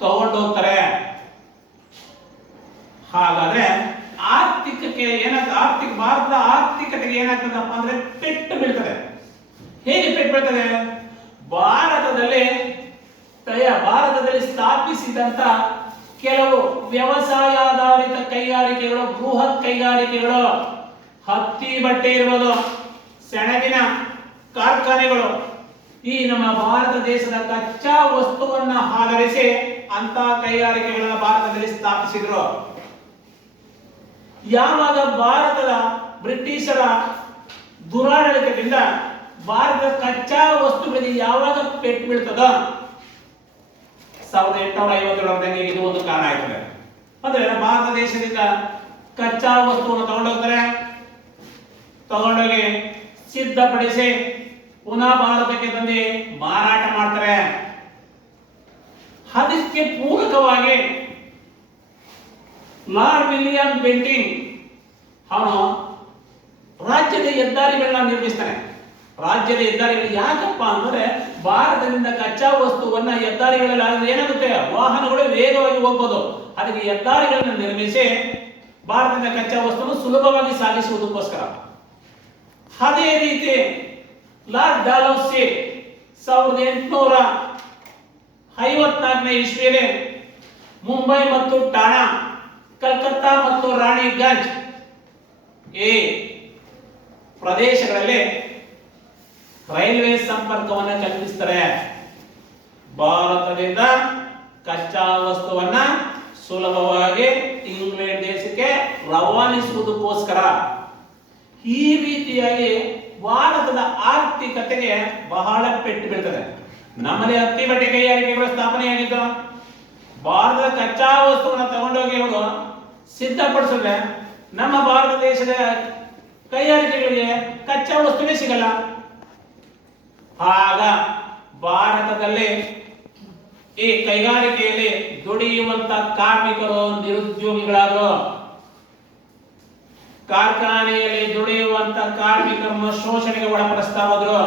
ತಗೊಂಡು ಹೋಗ್ತಾರೆ. ಹಾಗಾದ್ರೆ ಆರ್ಥಿಕಕ್ಕೆ ಭಾರತದ ಆರ್ಥಿಕತೆಗೆ ಏನಾಗ್ತದಪ್ಪ ಅಂದ್ರೆ ಪೆಟ್ಟು ಬೀಳ್ತದೆ. ಹೇಗೆ ಪೆಟ್ಟು ಬೀಳ್ತದೆ? ಭಾರತದಲ್ಲಿ ಸ್ಥಾಪಿಸಿದಂತ ಕೆಲವು ವ್ಯವಸಾಯಾಧಾರಿತ ಕೈಗಾರಿಕೆಗಳು, ಬೃಹತ್ ಕೈಗಾರಿಕೆಗಳು, ಹತ್ತಿ ಬಟ್ಟೆ ಇರ್ಬೋದು, ಸೆಣಬಿನ ಕಾರ್ಖಾನೆಗಳು, ಈ ನಮ್ಮ ಭಾರತ ದೇಶದ ಕಚ್ಚಾ ವಸ್ತುವನ್ನ ಆಧರಿಸಿ ಅಂತ ಕೈಗಾರಿಕೆಗಳನ್ನ ಭಾರತದಲ್ಲಿ ಸ್ಥಾಪಿಸಿದ್ರು. ಯಾವಾಗ ಭಾರತದ ಬ್ರಿಟಿಷರ ದುರಾಡಳಿತದಿಂದ ಭಾರತದ ಕಚ್ಚಾ ವಸ್ತುಗಳಿಗೆ ಯಾವಾಗ ಪೆಟ್ಟು ಬೀಳ್ತದ 1857ರ ದಂಗೆಗೆ ಇದು ಒಂದು ಕಾರಣ ಆಯ್ತದೆ. ಅಂದ್ರೆ ಭಾರತ ದೇಶದಿಂದ ಕಚ್ಚಾ ವಸ್ತುವನ್ನು ತಗೊಂಡೋಗಿ ಸಿದ್ಧಪಡಿಸಿ ಪುನಃ ಭಾರತಕ್ಕೆ ತಂದು ಮಾರಾಟ ಮಾಡ್ತಾರೆ. ಅದಕ್ಕೆ ಪೂರಕವಾಗಿ ಲಾರ್ಡ್ ವಿಲಿಯಂ ಬೆಂಟಿಂಗ್ ಅವನು ರಾಜ್ಯದ ಹೆದ್ದಾರಿಗಳನ್ನ ನಿರ್ಮಿಸ್ತಾನೆ. ರಾಜ್ಯದ ಹೆದ್ದಾರಿಗಳು ಯಾಕಪ್ಪ ಅಂದ್ರೆ ಭಾರತದಿಂದ ಕಚ್ಚಾ ವಸ್ತುವನ್ನ ಹೆದ್ದಾರಿಗಳಲ್ಲಿ ಆದ್ರೆ ಏನಾಗುತ್ತೆ, ವಾಹನಗಳು ವೇಗವಾಗಿ ಹೋಗ್ಬೋದು. ಅದಕ್ಕೆ ಹೆದ್ದಾರಿಗಳನ್ನು ನಿರ್ಮಿಸಿ ಭಾರತದಿಂದ ಕಚ್ಚಾ ವಸ್ತುವನ್ನು ಸುಲಭವಾಗಿ ಸಾಗಿಸುವುದಕ್ಕೋಸ್ಕರ. ಅದೇ ರೀತಿ ಲಾರ್ಡ್ ಡಾಲೌಸಿ 1854ನೇ ಇಸ್ವಿಯಲ್ಲಿ ಮುಂಬೈ ಮತ್ತು ಠಾಣಾ, ಕಲ್ಕತ್ತಾ ಮತ್ತು ರಾಣಿಗಂಜ್ ಈ ಪ್ರದೇಶಗಳಲ್ಲಿ ರೈಲ್ವೆ ಸಂಪರ್ಕವನ್ನು ಕಲ್ಪಿಸ್ತಾರೆ. ಭಾರತದಿಂದ ಕಚ್ಚಾ ವಸ್ತುವನ್ನ ಸುಲಭವಾಗಿ ಇಂಗ್ಲೆಂಡ್ ದೇಶಕ್ಕೆ ರವಾನಿಸುವುದಕ್ಕೋಸ್ಕರ. ಈ ರೀತಿಯಾಗಿ ಭಾರತದ ಆರ್ಥಿಕತೆಗೆ ಬಹಳ ಪೆಟ್ಟು ಬೀಳ್ತದೆ. ನಮ್ಮಲ್ಲಿ ಹತ್ತಿ ಬಟ್ಟೆ ಕೈಗಾರಿಕೆಗಳು ಸ್ಥಾಪನೆಯಾಗಿದ್ದು ಭಾರತದ ಕಚ್ಚಾ ವಸ್ತುವನ್ನು ತಗೊಂಡೋಗಿ ಅವರು ಸಿದ್ಧಪಡಿಸಿದ್ರೆ ನಮ್ಮ ಭಾರತ ದೇಶದ ಕೈಗಾರಿಕೆಗಳಿಗೆ ಕಚ್ಚಾ ವಸ್ತುವೇ ಸಿಗಲ್ಲ. ಆಗ ಭಾರತದಲ್ಲಿ ಈ ಕೈಗಾರಿಕೆಯಲ್ಲಿ ದುಡಿಯುವಂತ ಕಾರ್ಮಿಕರು ನಿರುದ್ಯೋಗಿಗಳಾದರು. ಕಾರ್ಖಾನೆಯಲ್ಲಿ ದುಡಿಯುವಂತ ಕಾರ್ಮಿಕರನ್ನು ಶೋಷಣೆಗೆ ಒಳಪಡಿಸ್ತಾ ಹೋದ್ರು.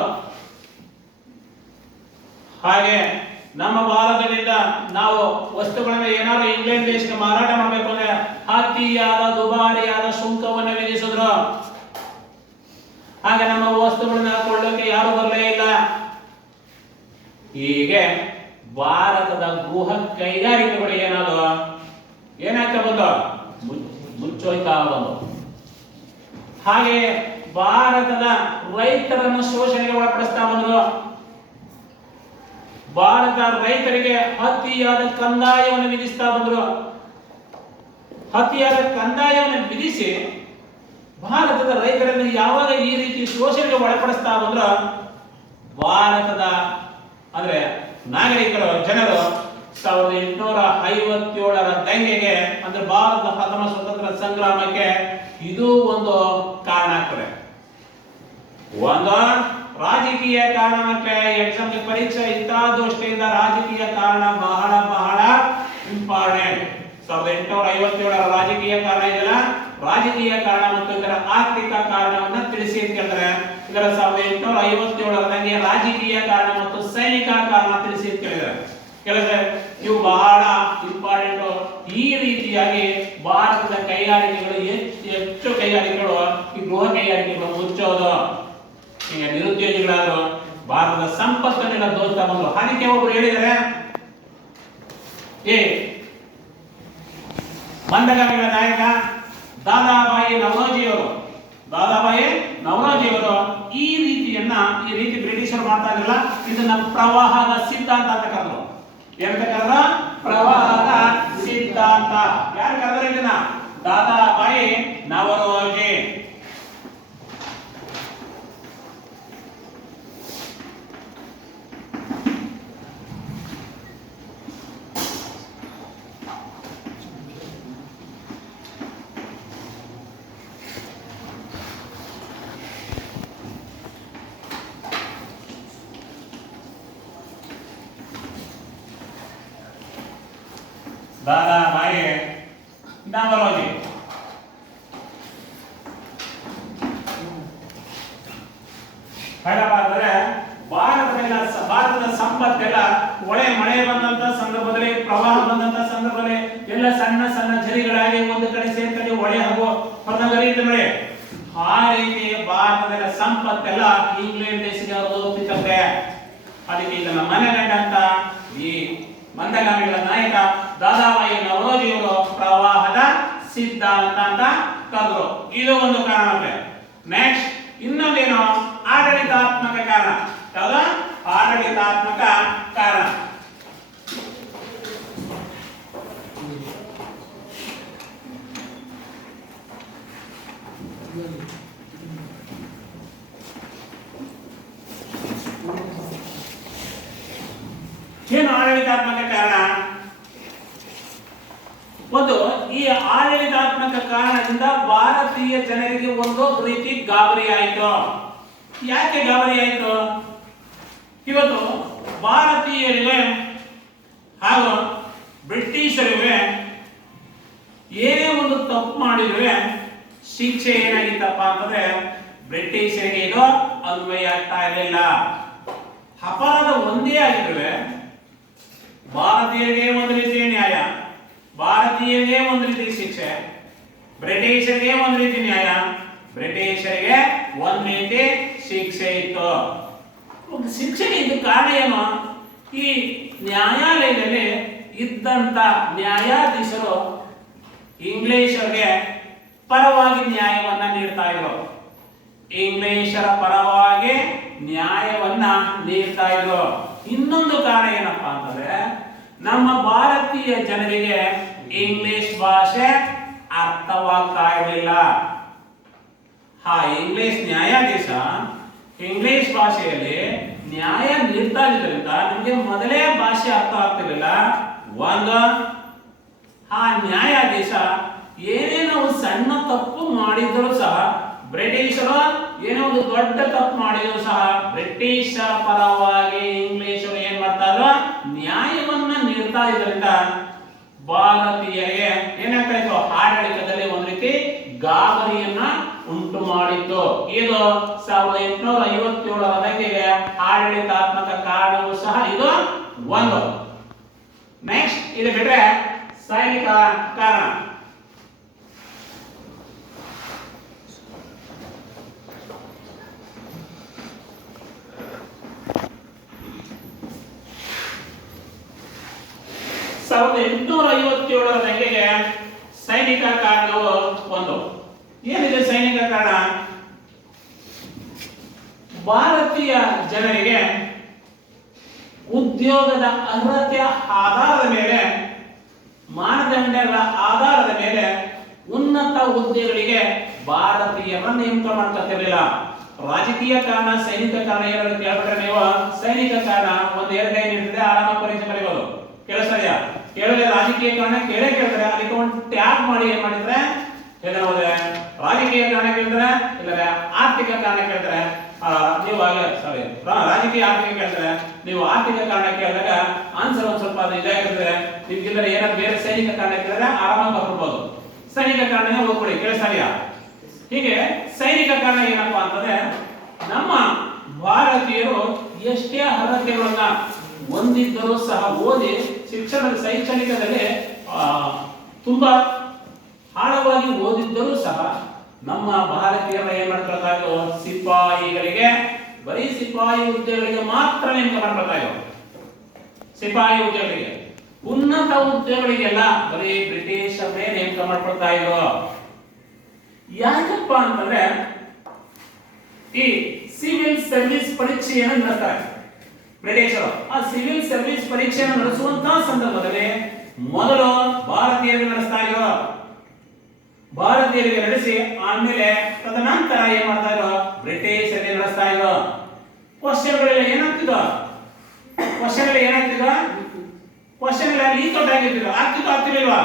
ಹಾಗೆ ನಮ್ಮ ಭಾರತದಿಂದ ನಾವು ವಸ್ತುಗಳನ್ನ ಏನಾದ್ರು ಇಂಗ್ಲೆಂಡ್ ದೇಶಕ್ಕೆ ಮಾರಾಟ ಮಾಡಬೇಕು ಅಂದ್ರೆ ಅತಿಯಾದ ದುಬಾರಿಯಾದ ಸುಂಕವನ್ನು ವಿಧಿಸಿದ್ರು. ಹಾಗೆ ನಮ್ಮ ವಸ್ತುಗಳನ್ನ ಕೊಳ್ಳೋಕೆ ಯಾರು ಬರಲೇ ಇಲ್ಲ. ಹೀಗೆ ಭಾರತದ ಗೃಹ ಕೈಗಾರಿಕೆಗಳು ಏನಾಗ್ತಾ ಬಂದು ಮುಚ್ಚೋಯ್ತಾ ಬಂದು. ಹಾಗೆ ಭಾರತದ ರೈತರನ್ನು ಶೋಷಣೆಗೆ ಒಳಪಡಿಸ್ತಾ ಬಂದ್ರು. ಭಾರತ ರೈತರಿಗೆ ಅತಿಯಾದ ಕಂದಾಯವನ್ನು ವಿಧಿಸ್ತಾ ಬಂದ್ರು. ಅತಿಯಾದ ಕಂದಾಯವನ್ನು ವಿಧಿಸಿ ಭಾರತದ ರೈತರನ್ನು ಯಾವಾಗ ಈ ರೀತಿ ಶೋಷಣೆಗೆ ಒಳಪಡಿಸ್ತಾ ಬಂದ್ರು, ಭಾರತದ ಅಂದ್ರೆ ನಾಗರಿಕರು ಜನರು 1857ರ ದಂಗೆಗೆ ಅಂದ್ರೆ ಭಾರತದ ಪ್ರಥಮ ಸ್ವತಂತ್ರ ಸಂಗ್ರಾಮಕ್ಕೆ ಇದು ಒಂದು ಕಾರಣ ಆಗ್ತದೆ. ಒಂದು ರಾಜಕೀಯ ಕಾರಣ, ಎಕ್ಸಾಮ್ಗೆ ಪರೀಕ್ಷೆ ಇತ್ತ ದೃಷ್ಟಿಯಿಂದ ರಾಜಕೀಯ ಕಾರಣ ಬಹಳ ಬಹಳ ಇಂಪಾರ್ಟೆಂಟ್. 1857ರ ರಾಜಕೀಯ ಕಾರಣ ಇದೆಲ್ಲ, ರಾಜಕೀಯ ಕಾರಣ ಮತ್ತು ಇದರ ಆರ್ಥಿಕ ಕಾರಣವನ್ನ ತಿಳಿಸಿ ಅಂತ ಹೇಳ್ತಾರೆ. ಇದರ 1857ರ ದಂಗೆ ರಾಜಕೀಯ ಕಾರಣ ಮತ್ತು ಸೈನಿಕ ಕಾರಣ ತಿಳಿಸಿ ಅಂತ ಹೇಳಿದ್ದಾರೆ. ಕೆಲಸ ಇವು ಬಹಳ ಇಂಪಾರ್ಟೆಂಟ್. ಈ ರೀತಿಯಾಗಿ ಭಾರತದ ಕೈಗಾರಿಕೆಗಳು ಹೆಚ್ಚು ಕೈಗಾರಿಕೆಗಳು ಈ ಗೃಹ ಕೈಗಾರಿಕೆಗಳು ಮುಚ್ಚೋದು, ಈಗ ನಿರುದ್ಯೋಗಿಗಳಾದ್ರು, ಭಾರತದ ಸಂಪತ್ತನ್ನೆಲ್ಲ ದೋಚ್ತಾ ಬಂದ್ರು. ಅದಕ್ಕೆ ಒಬ್ರು ಹೇಳಿದರೆ ಮಂದಗಾಮಿಗಳ ನಾಯಕ ದಾದಾಬಾಯಿ ನವರೋಜಿಯವರು ಈ ರೀತಿ ಬ್ರಿಟಿಷರು ಮಾಡ್ತಾ ಇದ್ರಲ್ಲ, ಇದನ್ನ ಪ್ರವಾಹದ ಸಿದ್ಧಾಂತ ಅಂತ ಕರೆದ್ರು. ಏನಂತ ಕರೆದ್ರ? ಪ್ರವಾಹದ ಸಿದ್ಧಾಂತ. ಯಾರು ಕರೆದ್ರೆ ಇದನ್ನ? ದಾದಾಬಾಯಿ ನವರೋಜಿ. ದಾದಾಬಾಯಿ ನವರೋಜಿ ಹೇಳಬಾರ್ದ್ರೆ ಭಾರತದ ಸಂಪತ್ತೆಲ್ಲ ಮಳೆ ಬಂದಂತ ಸಂದರ್ಭದಲ್ಲಿ, ಪ್ರವಾಹ ಬಂದಂತ ಸಂದರ್ಭದಲ್ಲಿ ಎಲ್ಲ ಸಣ್ಣ ಸಣ್ಣ ಝರಿಗಳಾಗಿ ಒಂದು ಕಡೆ ಸೇರ್ಕೊಂಡು ಹೊಳೆ ಹಾಗೂ ಹೊರನಗರಿಯಿಂದ ನೋಡಿ, ಆ ರೀತಿ ಭಾರತದ ಸಂಪತ್ತೆಲ್ಲ ಇಂಗ್ಲೆಂಡ್ ದೇಶಕ್ಕೆ ಹೋಗ್ತಿತ್ತಂತೆ. ಅದಕ್ಕೆ ಇದನ್ನ ಮನೆಗಂಡಂತ ಈ ಮಂದಗಾಮಿಗಳ ನಾಯಕ ದಾದಾಬಾಯಿ ನವರೋಜಿಯವರು ಪ್ರವಾಹದ ಸಿದ್ಧಾಂತ ಅಂತ ಕರೆದ್ರು. ಇದು ಒಂದು ಕಾರಣ. ನೆಕ್ಸ್ಟ್ ಇನ್ನೊಂದೇನು? ಆಡಳಿತಾತ್ಮಕ ಕಾರಣ. ಯಾವುದು? ಆಡಳಿತಾತ್ಮಕ ಕಾರಣ. ಏನು ಆಡಳಿತಾತ್ಮಕ ಕಾರಣ? ಒಂದು, ಈ ಈ ಆಡಳಿತಾತ್ಮಕ ಕಾರಣದಿಂದ ಭಾರತೀಯ ಜನರಿಗೆ ಒಂದು ರೀತಿ ಗಾಬರಿ ಆಯಿತು. ಯಾಕೆ ಗಾಬರಿ ಆಯಿತು? ಇವತ್ತು ಭಾರತೀಯರಿಗೆ ಹಾಗೂ ಬ್ರಿಟಿಷರಿಗೆ ಏನೇ ಒಂದು ತಪ್ಪು ಮಾಡಿದ್ರೆ ಶಿಕ್ಷೆ ಏನಾಗಿತ್ತಪ್ಪ ಅಂತಂದ್ರೆ ಬ್ರಿಟಿಷರಿಗೆ ಇದು ಅನ್ವಯ ಆಗ್ತಾ ಇರಲಿಲ್ಲ. ಅಪರಾಧ ಒಂದೇ ಆಗಿದ್ರೆ ಭಾರತೀಯರಿಗೆ ಒಂದು ರೀತಿಯ ನ್ಯಾಯ, ಭಾರತೀಯರಿಗೆ ಒಂದು ರೀತಿ ಶಿಕ್ಷೆ, ಬ್ರಿಟಿಷರಿಗೆ ಒಂದು ರೀತಿ ನ್ಯಾಯ, ಬ್ರಿಟಿಷರಿಗೆ ಒಂದು ರೀತಿ ಶಿಕ್ಷೆ ಇತ್ತು. ಶಿಕ್ಷೆಗೆ ಇದ್ದ ಕಾರಣ ಏನು? ಈ ನ್ಯಾಯಾಲಯದಲ್ಲಿ ಇದ್ದಂತ ನ್ಯಾಯಾಧೀಶರು ಇಂಗ್ಲಿಷರಿಗೆ ಪರವಾಗಿ ನ್ಯಾಯವನ್ನ ನೀಡ್ತಾ ಇದ್ರು. ಇಂಗ್ಲಿಷರ ಪರವಾಗಿ ನ್ಯಾಯವನ್ನ ನೀಡ್ತಾ ಇದ್ರು. ಇನ್ನೊಂದು ಕಾರಣ ಏನಪ್ಪಾ ಅಂತಂದ್ರೆ ನಮ್ಮ ಭಾರತೀಯ ಜನರಿಗೆ ಇಂಗ್ಲಿಷ್ ಭಾಷೆ ಅರ್ಥವಾಗ್ತಾ ಇರಲಿಲ್ಲ. ಇಂಗ್ಲಿಷ್ ನ್ಯಾಯಾಧೀಶ ಇಂಗ್ಲಿಷ್ ಭಾಷೆಯಲ್ಲಿ ನ್ಯಾಯ ನೀಡ್ತಾ ಇದ್ದರಿಂದ ನಿಮಗೆ ಮೊದಲೇ ಭಾಷೆ ಅರ್ಥ ಆಗ್ತಿರ್ಲಿಲ್ಲ. ಒಂದು, ಆ ನ್ಯಾಯಾಧೀಶ ಏನೇ ನಾವು ಸಣ್ಣ ತಪ್ಪು ಮಾಡಿದ್ರು ಸಹ ಬ್ರಿಟಿಷರು ಏನೋ ಒಂದು ದೊಡ್ಡ ತಪ್ಪು ಮಾಡಿದ್ರು ಸಹ ಬ್ರಿಟಿಷರ ಪರವಾಗಿ ಇಂಗ್ಲಿಷರು ಏನ್ ಮಾಡ್ತಾ ಇದ್ರು? ನ್ಯಾಯವನ್ನ ನೀಡ್ತಾ ಇದರಿಂದ ಭಾರತೀಯರಿಗೆ ಏನಾಗ್ತಾ ಇತ್ತು? ಆಡಳಿತದಲ್ಲಿ ಒಂದು ರೀತಿ ಗಾಬರಿಯನ್ನ ಉಂಟು ಮಾಡಿತ್ತು. ಇದು 1857 ಆಡಳಿತಾತ್ಮಕ ಕಾರಣವೂ ಸಹ ಇದು ಒಂದು. ನೆಕ್ಸ್ಟ್ ಇದು ಬಿಟ್ರೆ ಸೈನಿಕ ಕಾರಣ. ಸಾವಿರದ 1857 ಸೈನಿಕ ಕಾರಣವು ಒಂದು. ಏನಿದೆ ಸೈನಿಕ ಕಾರಣ? ಭಾರತೀಯ ಜನರಿಗೆ ಉದ್ಯೋಗದ ಅರ್ಹತೆಯ ಆಧಾರದ ಮೇಲೆ, ಮಾನದಂಡಗಳ ಆಧಾರದ ಮೇಲೆ ಉನ್ನತ ಹುದ್ದೆಗಳಿಗೆ ಭಾರತೀಯರನ್ನು ನೇಮಕ ಮಾಡ್ಕೊತಿರ್ಲಿಲ್ಲ. ರಾಜಕೀಯ ಕಾರಣ, ಸೈನಿಕ ಕಾರಣ ಏನಾದ್ರು ಕೇಳ್ಬಿಟ್ರೆ ನೀವು ಸೈನಿಕ ಕಾರಣ ಒಂದು ಎರಡು ಲೈನ್ ಇರ್ತದೆ, ಆರಾಮಾಗಿ ಪರೀಕ್ಷೆ ಬರೀಬಹುದು. ಕೆಲಸ ಇದೆಯಾ? ಕೇಳಿದ್ರೆ ರಾಜಕೀಯ ಕಾರಣ ಕೇಳೇ ಕೇಳ್ತಾರೆ, ಅದಕ್ಕೆ ಒಂದು ಟ್ಯಾಗ್ ಮಾಡಿ ಏನ್ ಮಾಡಿದ್ರೆ ಹೇಳಿದ್ರೆ ರಾಜಕೀಯ ಕಾರಣ ಕೇಳ್ತಾರೆ, ಇಲ್ಲದ್ರೆ ಆರ್ಥಿಕ ಕಾರಣ ಕೇಳ್ತಾರೆ. ನೀವು ರಾಜಕೀಯ ಆರ್ಥಿಕ ಕೇಳ್ತಾರೆ, ನೀವು ಆರ್ಥಿಕ ಕಾರಣ ಕೇಳಿದಾಗ ಆನ್ಸರ್ ಒಂದ್ ಸ್ವಲ್ಪ ಇದಾಗಿರ್ತದೆ. ನಿಮ್ಗಿಲ್ಲ ಏನಾದ್ರು ಬೇರೆ ಸೈನಿಕ ಕಾರಣ ಕೇಳಿದ್ರೆ ಆರಾಮಾಗಿ ಬರ್ಬೋದು. ಸೈನಿಕ ಕಾರಣ ಓದ್ಕೊಳ್ಳಿ, ಕೆಲಸ ಇದೆಯಾ? ಹೀಗೆ ಸೈನಿಕ ಕಾರಣ ಏನಪ್ಪಾ ಅಂತಂದ್ರೆ ನಮ್ಮ ಭಾರತೀಯರು ಎಷ್ಟೇ ಅರ್ಹತೆಗಳನ್ನ ಹೊಂದಿದ್ದರೂ ಸಹ ಓದಿ ಶೈಕ್ಷಣಿಕದಲ್ಲಿ ತುಂಬಾ ಆಳವಾಗಿ ಓದಿದ್ದರೂ ಸಹ ನಮ್ಮ ಭಾರತೀಯರ ಏನ್ ಮಾಡ್ಕೊಳ್ತಾ ಇದ್ರು? ಸಿಪಾಯಿಗಳಿಗೆ, ಬರೀ ಸಿಪಾಯಿ ಹುದ್ದೆಗಳಿಗೆ ಮಾತ್ರ ನೇಮಕ ಮಾಡ್ಕೊಳ್ತಾ ಇದ್ರು. ಸಿಪಾಯಿ ಹುದ್ದೆಗಳಿಗೆ, ಉನ್ನತ ಹುದ್ದೆಗಳಿಗೆಲ್ಲ ಬರೀ ಬ್ರಿಟಿಷರೇ ನೇಮಕ ಮಾಡ್ಕೊಳ್ತಾ ಇದ್ರು. ಯಾಕಪ್ಪ ಅಂತಂದ್ರೆ ಈ ಸಿವಿಲ್ ಸರ್ವಿಸ್ ಪರೀಕ್ಷೆಯನ್ನು ನಡೆಸ್ತಾರೆ ಬ್ರಿಟಿಷರು. ಆ ಸಿವಿಲ್ ಸರ್ವಿಸ್ ಪರೀಕ್ಷೆಯನ್ನು ನಡೆಸುವಂತಹ ಸಂದರ್ಭದಲ್ಲಿ ಮೊದಲು ಭಾರತೀಯರಿಗೆ ನಡೆಸ್ತಾ ಇದ್ರು. ಭಾರತೀಯರಿಗೆ ನಡೆಸಿ ಆಮೇಲೆ ತದನಂತರ ಏನ್ ಮಾಡ್ತಾ ಇದ್ರು? ಬ್ರಿಟಿಷರಿಗೆ ನಡೆಸ್ತಾ ಇದ್ರು. ಕ್ವಶನ್ಗಳೆಲ್ಲ ಏನಾಗ್ತಿದ್ವು? ಕ್ವಶನ್ ಎಲ್ಲ ಲೀಕ್ ಔಟ್ ಆಗಿರ್ತಿದ್ವು. ಆಗ್ತಿರ್ಲಿಲ್ವಾ?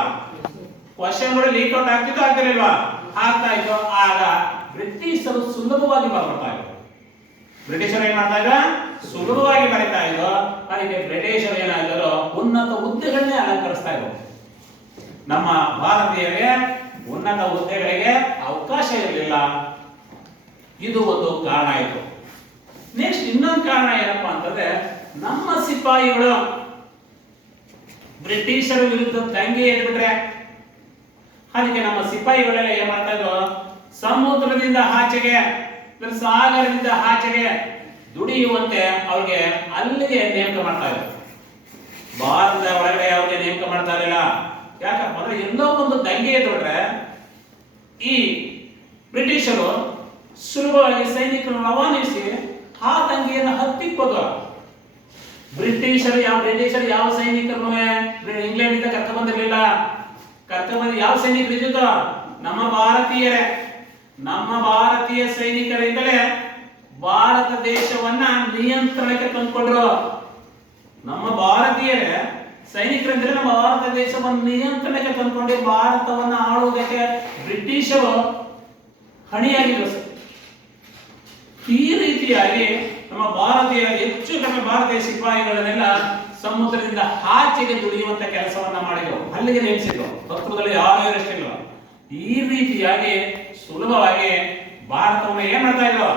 ಕ್ವಶನ್ಗಳು ಲೀಕ್ ಔಟ್ ಆಗ್ತಿರ್ಲಿಲ್ವಾ? ಆಗ್ತಾ ಇತ್ತು. ಆಗ ಬ್ರಿಟಿಷರು ಸುಲಭವಾಗಿ ಬರ್ತಾ ಇದ್ರು. ಬ್ರಿಟಿಷರು ಏನ್ ಮಾಡ್ತಾ ಇದ್ರು? ಸುಲಭವಾಗಿ ಬರೀತಾ ಇದ್ರು. ಅದಕ್ಕೆ ಬ್ರಿಟಿಷರು ಏನಾದ್ರು? ಉನ್ನತ ಹುದ್ದೆಗಳನ್ನೇ ಅಲಂಕರಿಸ್ತಾ ಇದ್ರು. ನಮ್ಮ ಭಾರತೀಯರಿಗೆ ಉನ್ನತ ಹುದ್ದೆಗಳಿಗೆ ಅವಕಾಶ ಇರಲಿಲ್ಲ. ಇದು ಒಂದು ಕಾರಣ ಆಯಿತು. ನೆಕ್ಸ್ಟ್ ಇನ್ನೊಂದು ಕಾರಣ ಏನಪ್ಪಾ ಅಂತಂದ್ರೆ ನಮ್ಮ ಸಿಪಾಯಿಗಳು ಬ್ರಿಟಿಷರ ವಿರುದ್ಧ ದಂಗೆ ಎದ್ಬಿಟ್ರೆ ಅದಕ್ಕೆ ನಮ್ಮ ಸಿಪಾಯಿಗಳೆಲ್ಲ ಏನ್ ಮಾಡ್ತಾ ಇದ್ರು? ಸಮುದ್ರದಿಂದ ಆಚೆಗೆ, ಸಾಗರದಿಂದ ಆಚೆಗೆ ದುಡಿಯುವಂತೆ ಅವ್ರಿಗೆ ಅಲ್ಲಿಗೆ ನೇಮಕ ಮಾಡ್ತಾ ಇದ್ರು. ಭಾರತದ ಒಳಗಡೆ ಅವ್ರಿಗೆ ನೇಮಕ ಮಾಡ್ತಾ ಇರಲಿಲ್ಲ. ಯಾಕಪ್ಪ ಅಂದ್ರೆ ಎಲ್ಲೋ ಒಂದು ದಂಗೆ ಎದ್ಬಿಟ್ರೆ ಈ ಬ್ರಿಟಿಷರು ಸುಲಭವಾಗಿ ಸೈನಿಕರನ್ನು ರವಾನಿಸಿ ಆ ದಂಗೆಯನ್ನು ಹತ್ತಿಕ್ಬೋದು. ಬ್ರಿಟಿಷರು ಯಾವ ಸೈನಿಕರನ್ನು ಇಂಗ್ಲೆಂಡ್ ಇಂದ ಕರ್ಕ ಬಂದಿರಲಿಲ್ಲ. ಯಾವ ಸೈನಿಕರು ಇದ್ದಿದ್ದು? ನಮ್ಮ ಭಾರತೀಯರೇ. ನಮ್ಮ ಭಾರತೀಯ ಸೈನಿಕರಿಂದಲೇ ಭಾರತ ದೇಶವನ್ನ ನಿಯಂತ್ರಣಕ್ಕೆ ತಂದುಕೊಂಡ್ರು. ನಮ್ಮ ಭಾರತೀಯರೇ ಸೈನಿಕರಂದ್ರೆ ನಮ್ಮ ಭಾರತ ದೇಶವನ್ನು ನಿಯಂತ್ರಣಕ್ಕೆ ತಂದುಕೊಂಡು ಭಾರತವನ್ನು ಆಳುವುದಕ್ಕೆ ಬ್ರಿಟಿಷರು ಹಣಿಯಾಗಿದ್ರು ಸರ್. ಈ ರೀತಿಯಾಗಿ ನಮ್ಮ ಭಾರತೀಯ ಹೆಚ್ಚು ಕಡಿಮೆ ಭಾರತೀಯ ಸಿಪಾಯಿಗಳನ್ನೆಲ್ಲ ಸಮುದ್ರದಿಂದ ಆಚೆಗೆ ದುಡಿಯುವಂತ ಕೆಲಸವನ್ನ ಮಾಡಿದ್ರು, ಅಲ್ಲಿಗೆ ನೇಮಿಸಿದ್ರು. ತತ್ವದಲ್ಲಿ ಯಾವ ಇಲ್ಲ. ಈ ರೀತಿಯಾಗಿ ಸುಲಭವಾಗಿ ಭಾರತವನ್ನು ಏನ್ ಮಾಡ್ತಾ ಇದ್ರು,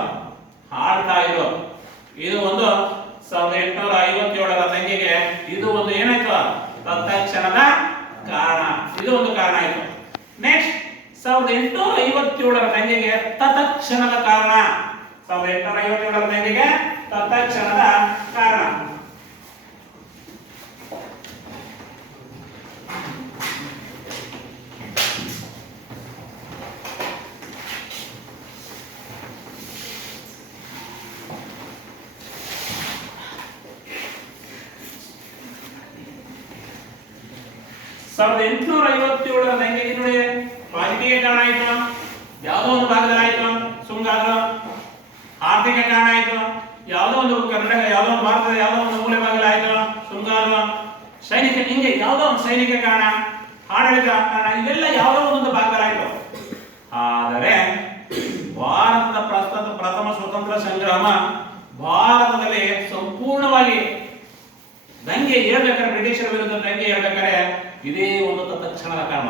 ಆಳ್ತಾ ಇದ್ರು. ಇದು ಒಂದು 1857ರ ದಂಗೆಗೆ ಇದು ಒಂದು ಏನಾಯ್ತು, ತತ್ಕ್ಷಣದ ಕಾರಣ. ಇದು ಒಂದು ಕಾರಣ ಆಯ್ತು. ನೆಕ್ಸ್ಟ್ 1857ರ ದಂಗೆಗೆ ತತ್ಕ್ಷಣದ ಕಾರಣ. 1857ರ ದಂಗೆಗೆ ತತ್ಕ್ಷಣದ ಕಾರಣ. ಸಾವಿರದ 1857ರ ದಂಗೆಗೆ ನೋಡಿ ರಾಜಕೀಯ ಕಾರಣ ಆಯ್ತು, ಯಾವುದೋ ಒಂದು ಭಾಗದಲ್ಲಿ ಆಯ್ತು ಸುಂಗಾದ್ರು, ಆರ್ಥಿಕ ಕಾರಣ ಆಯ್ತು, ಯಾವುದೋ ಒಂದು ಕರ್ನಾಟಕ ಯಾವುದೋ ಒಂದು ಭಾರತದ ಯಾವುದೋ ಒಂದು ಮೂಲೆ ಭಾಗದಲ್ಲಿ ಆಯ್ತು ಸುಂಗಾದ್ರು, ಸೈನಿಕ, ಹಿಂಗೆ ಯಾವುದೋ ಒಂದು ಸೈನಿಕ ಕಾರಣ, ಆಡಳಿತ ಕಾರಣ, ಇವೆಲ್ಲ ಯಾವುದೋ ಒಂದು ಭಾಗದಲ್ಲಿ ಆಯ್ತು. ಆದರೆ ಭಾರತದ ಪ್ರಥಮ ಸ್ವತಂತ್ರ ಸಂಗ್ರಾಮ ಭಾರತದಲ್ಲಿ ಸಂಪೂರ್ಣವಾಗಿ ದಂಗೆ ಹೇಳ್ಬೇಕಾದ್ರೆ, ಬ್ರಿಟಿಷರ ವಿರುದ್ಧ ದಂಗೆ ಹೇಳ್ಬೇಕಾದ್ರೆ ಇದೇ ಒಂದು ತತ್ಕ್ಷಣದ ಕಾರಣ.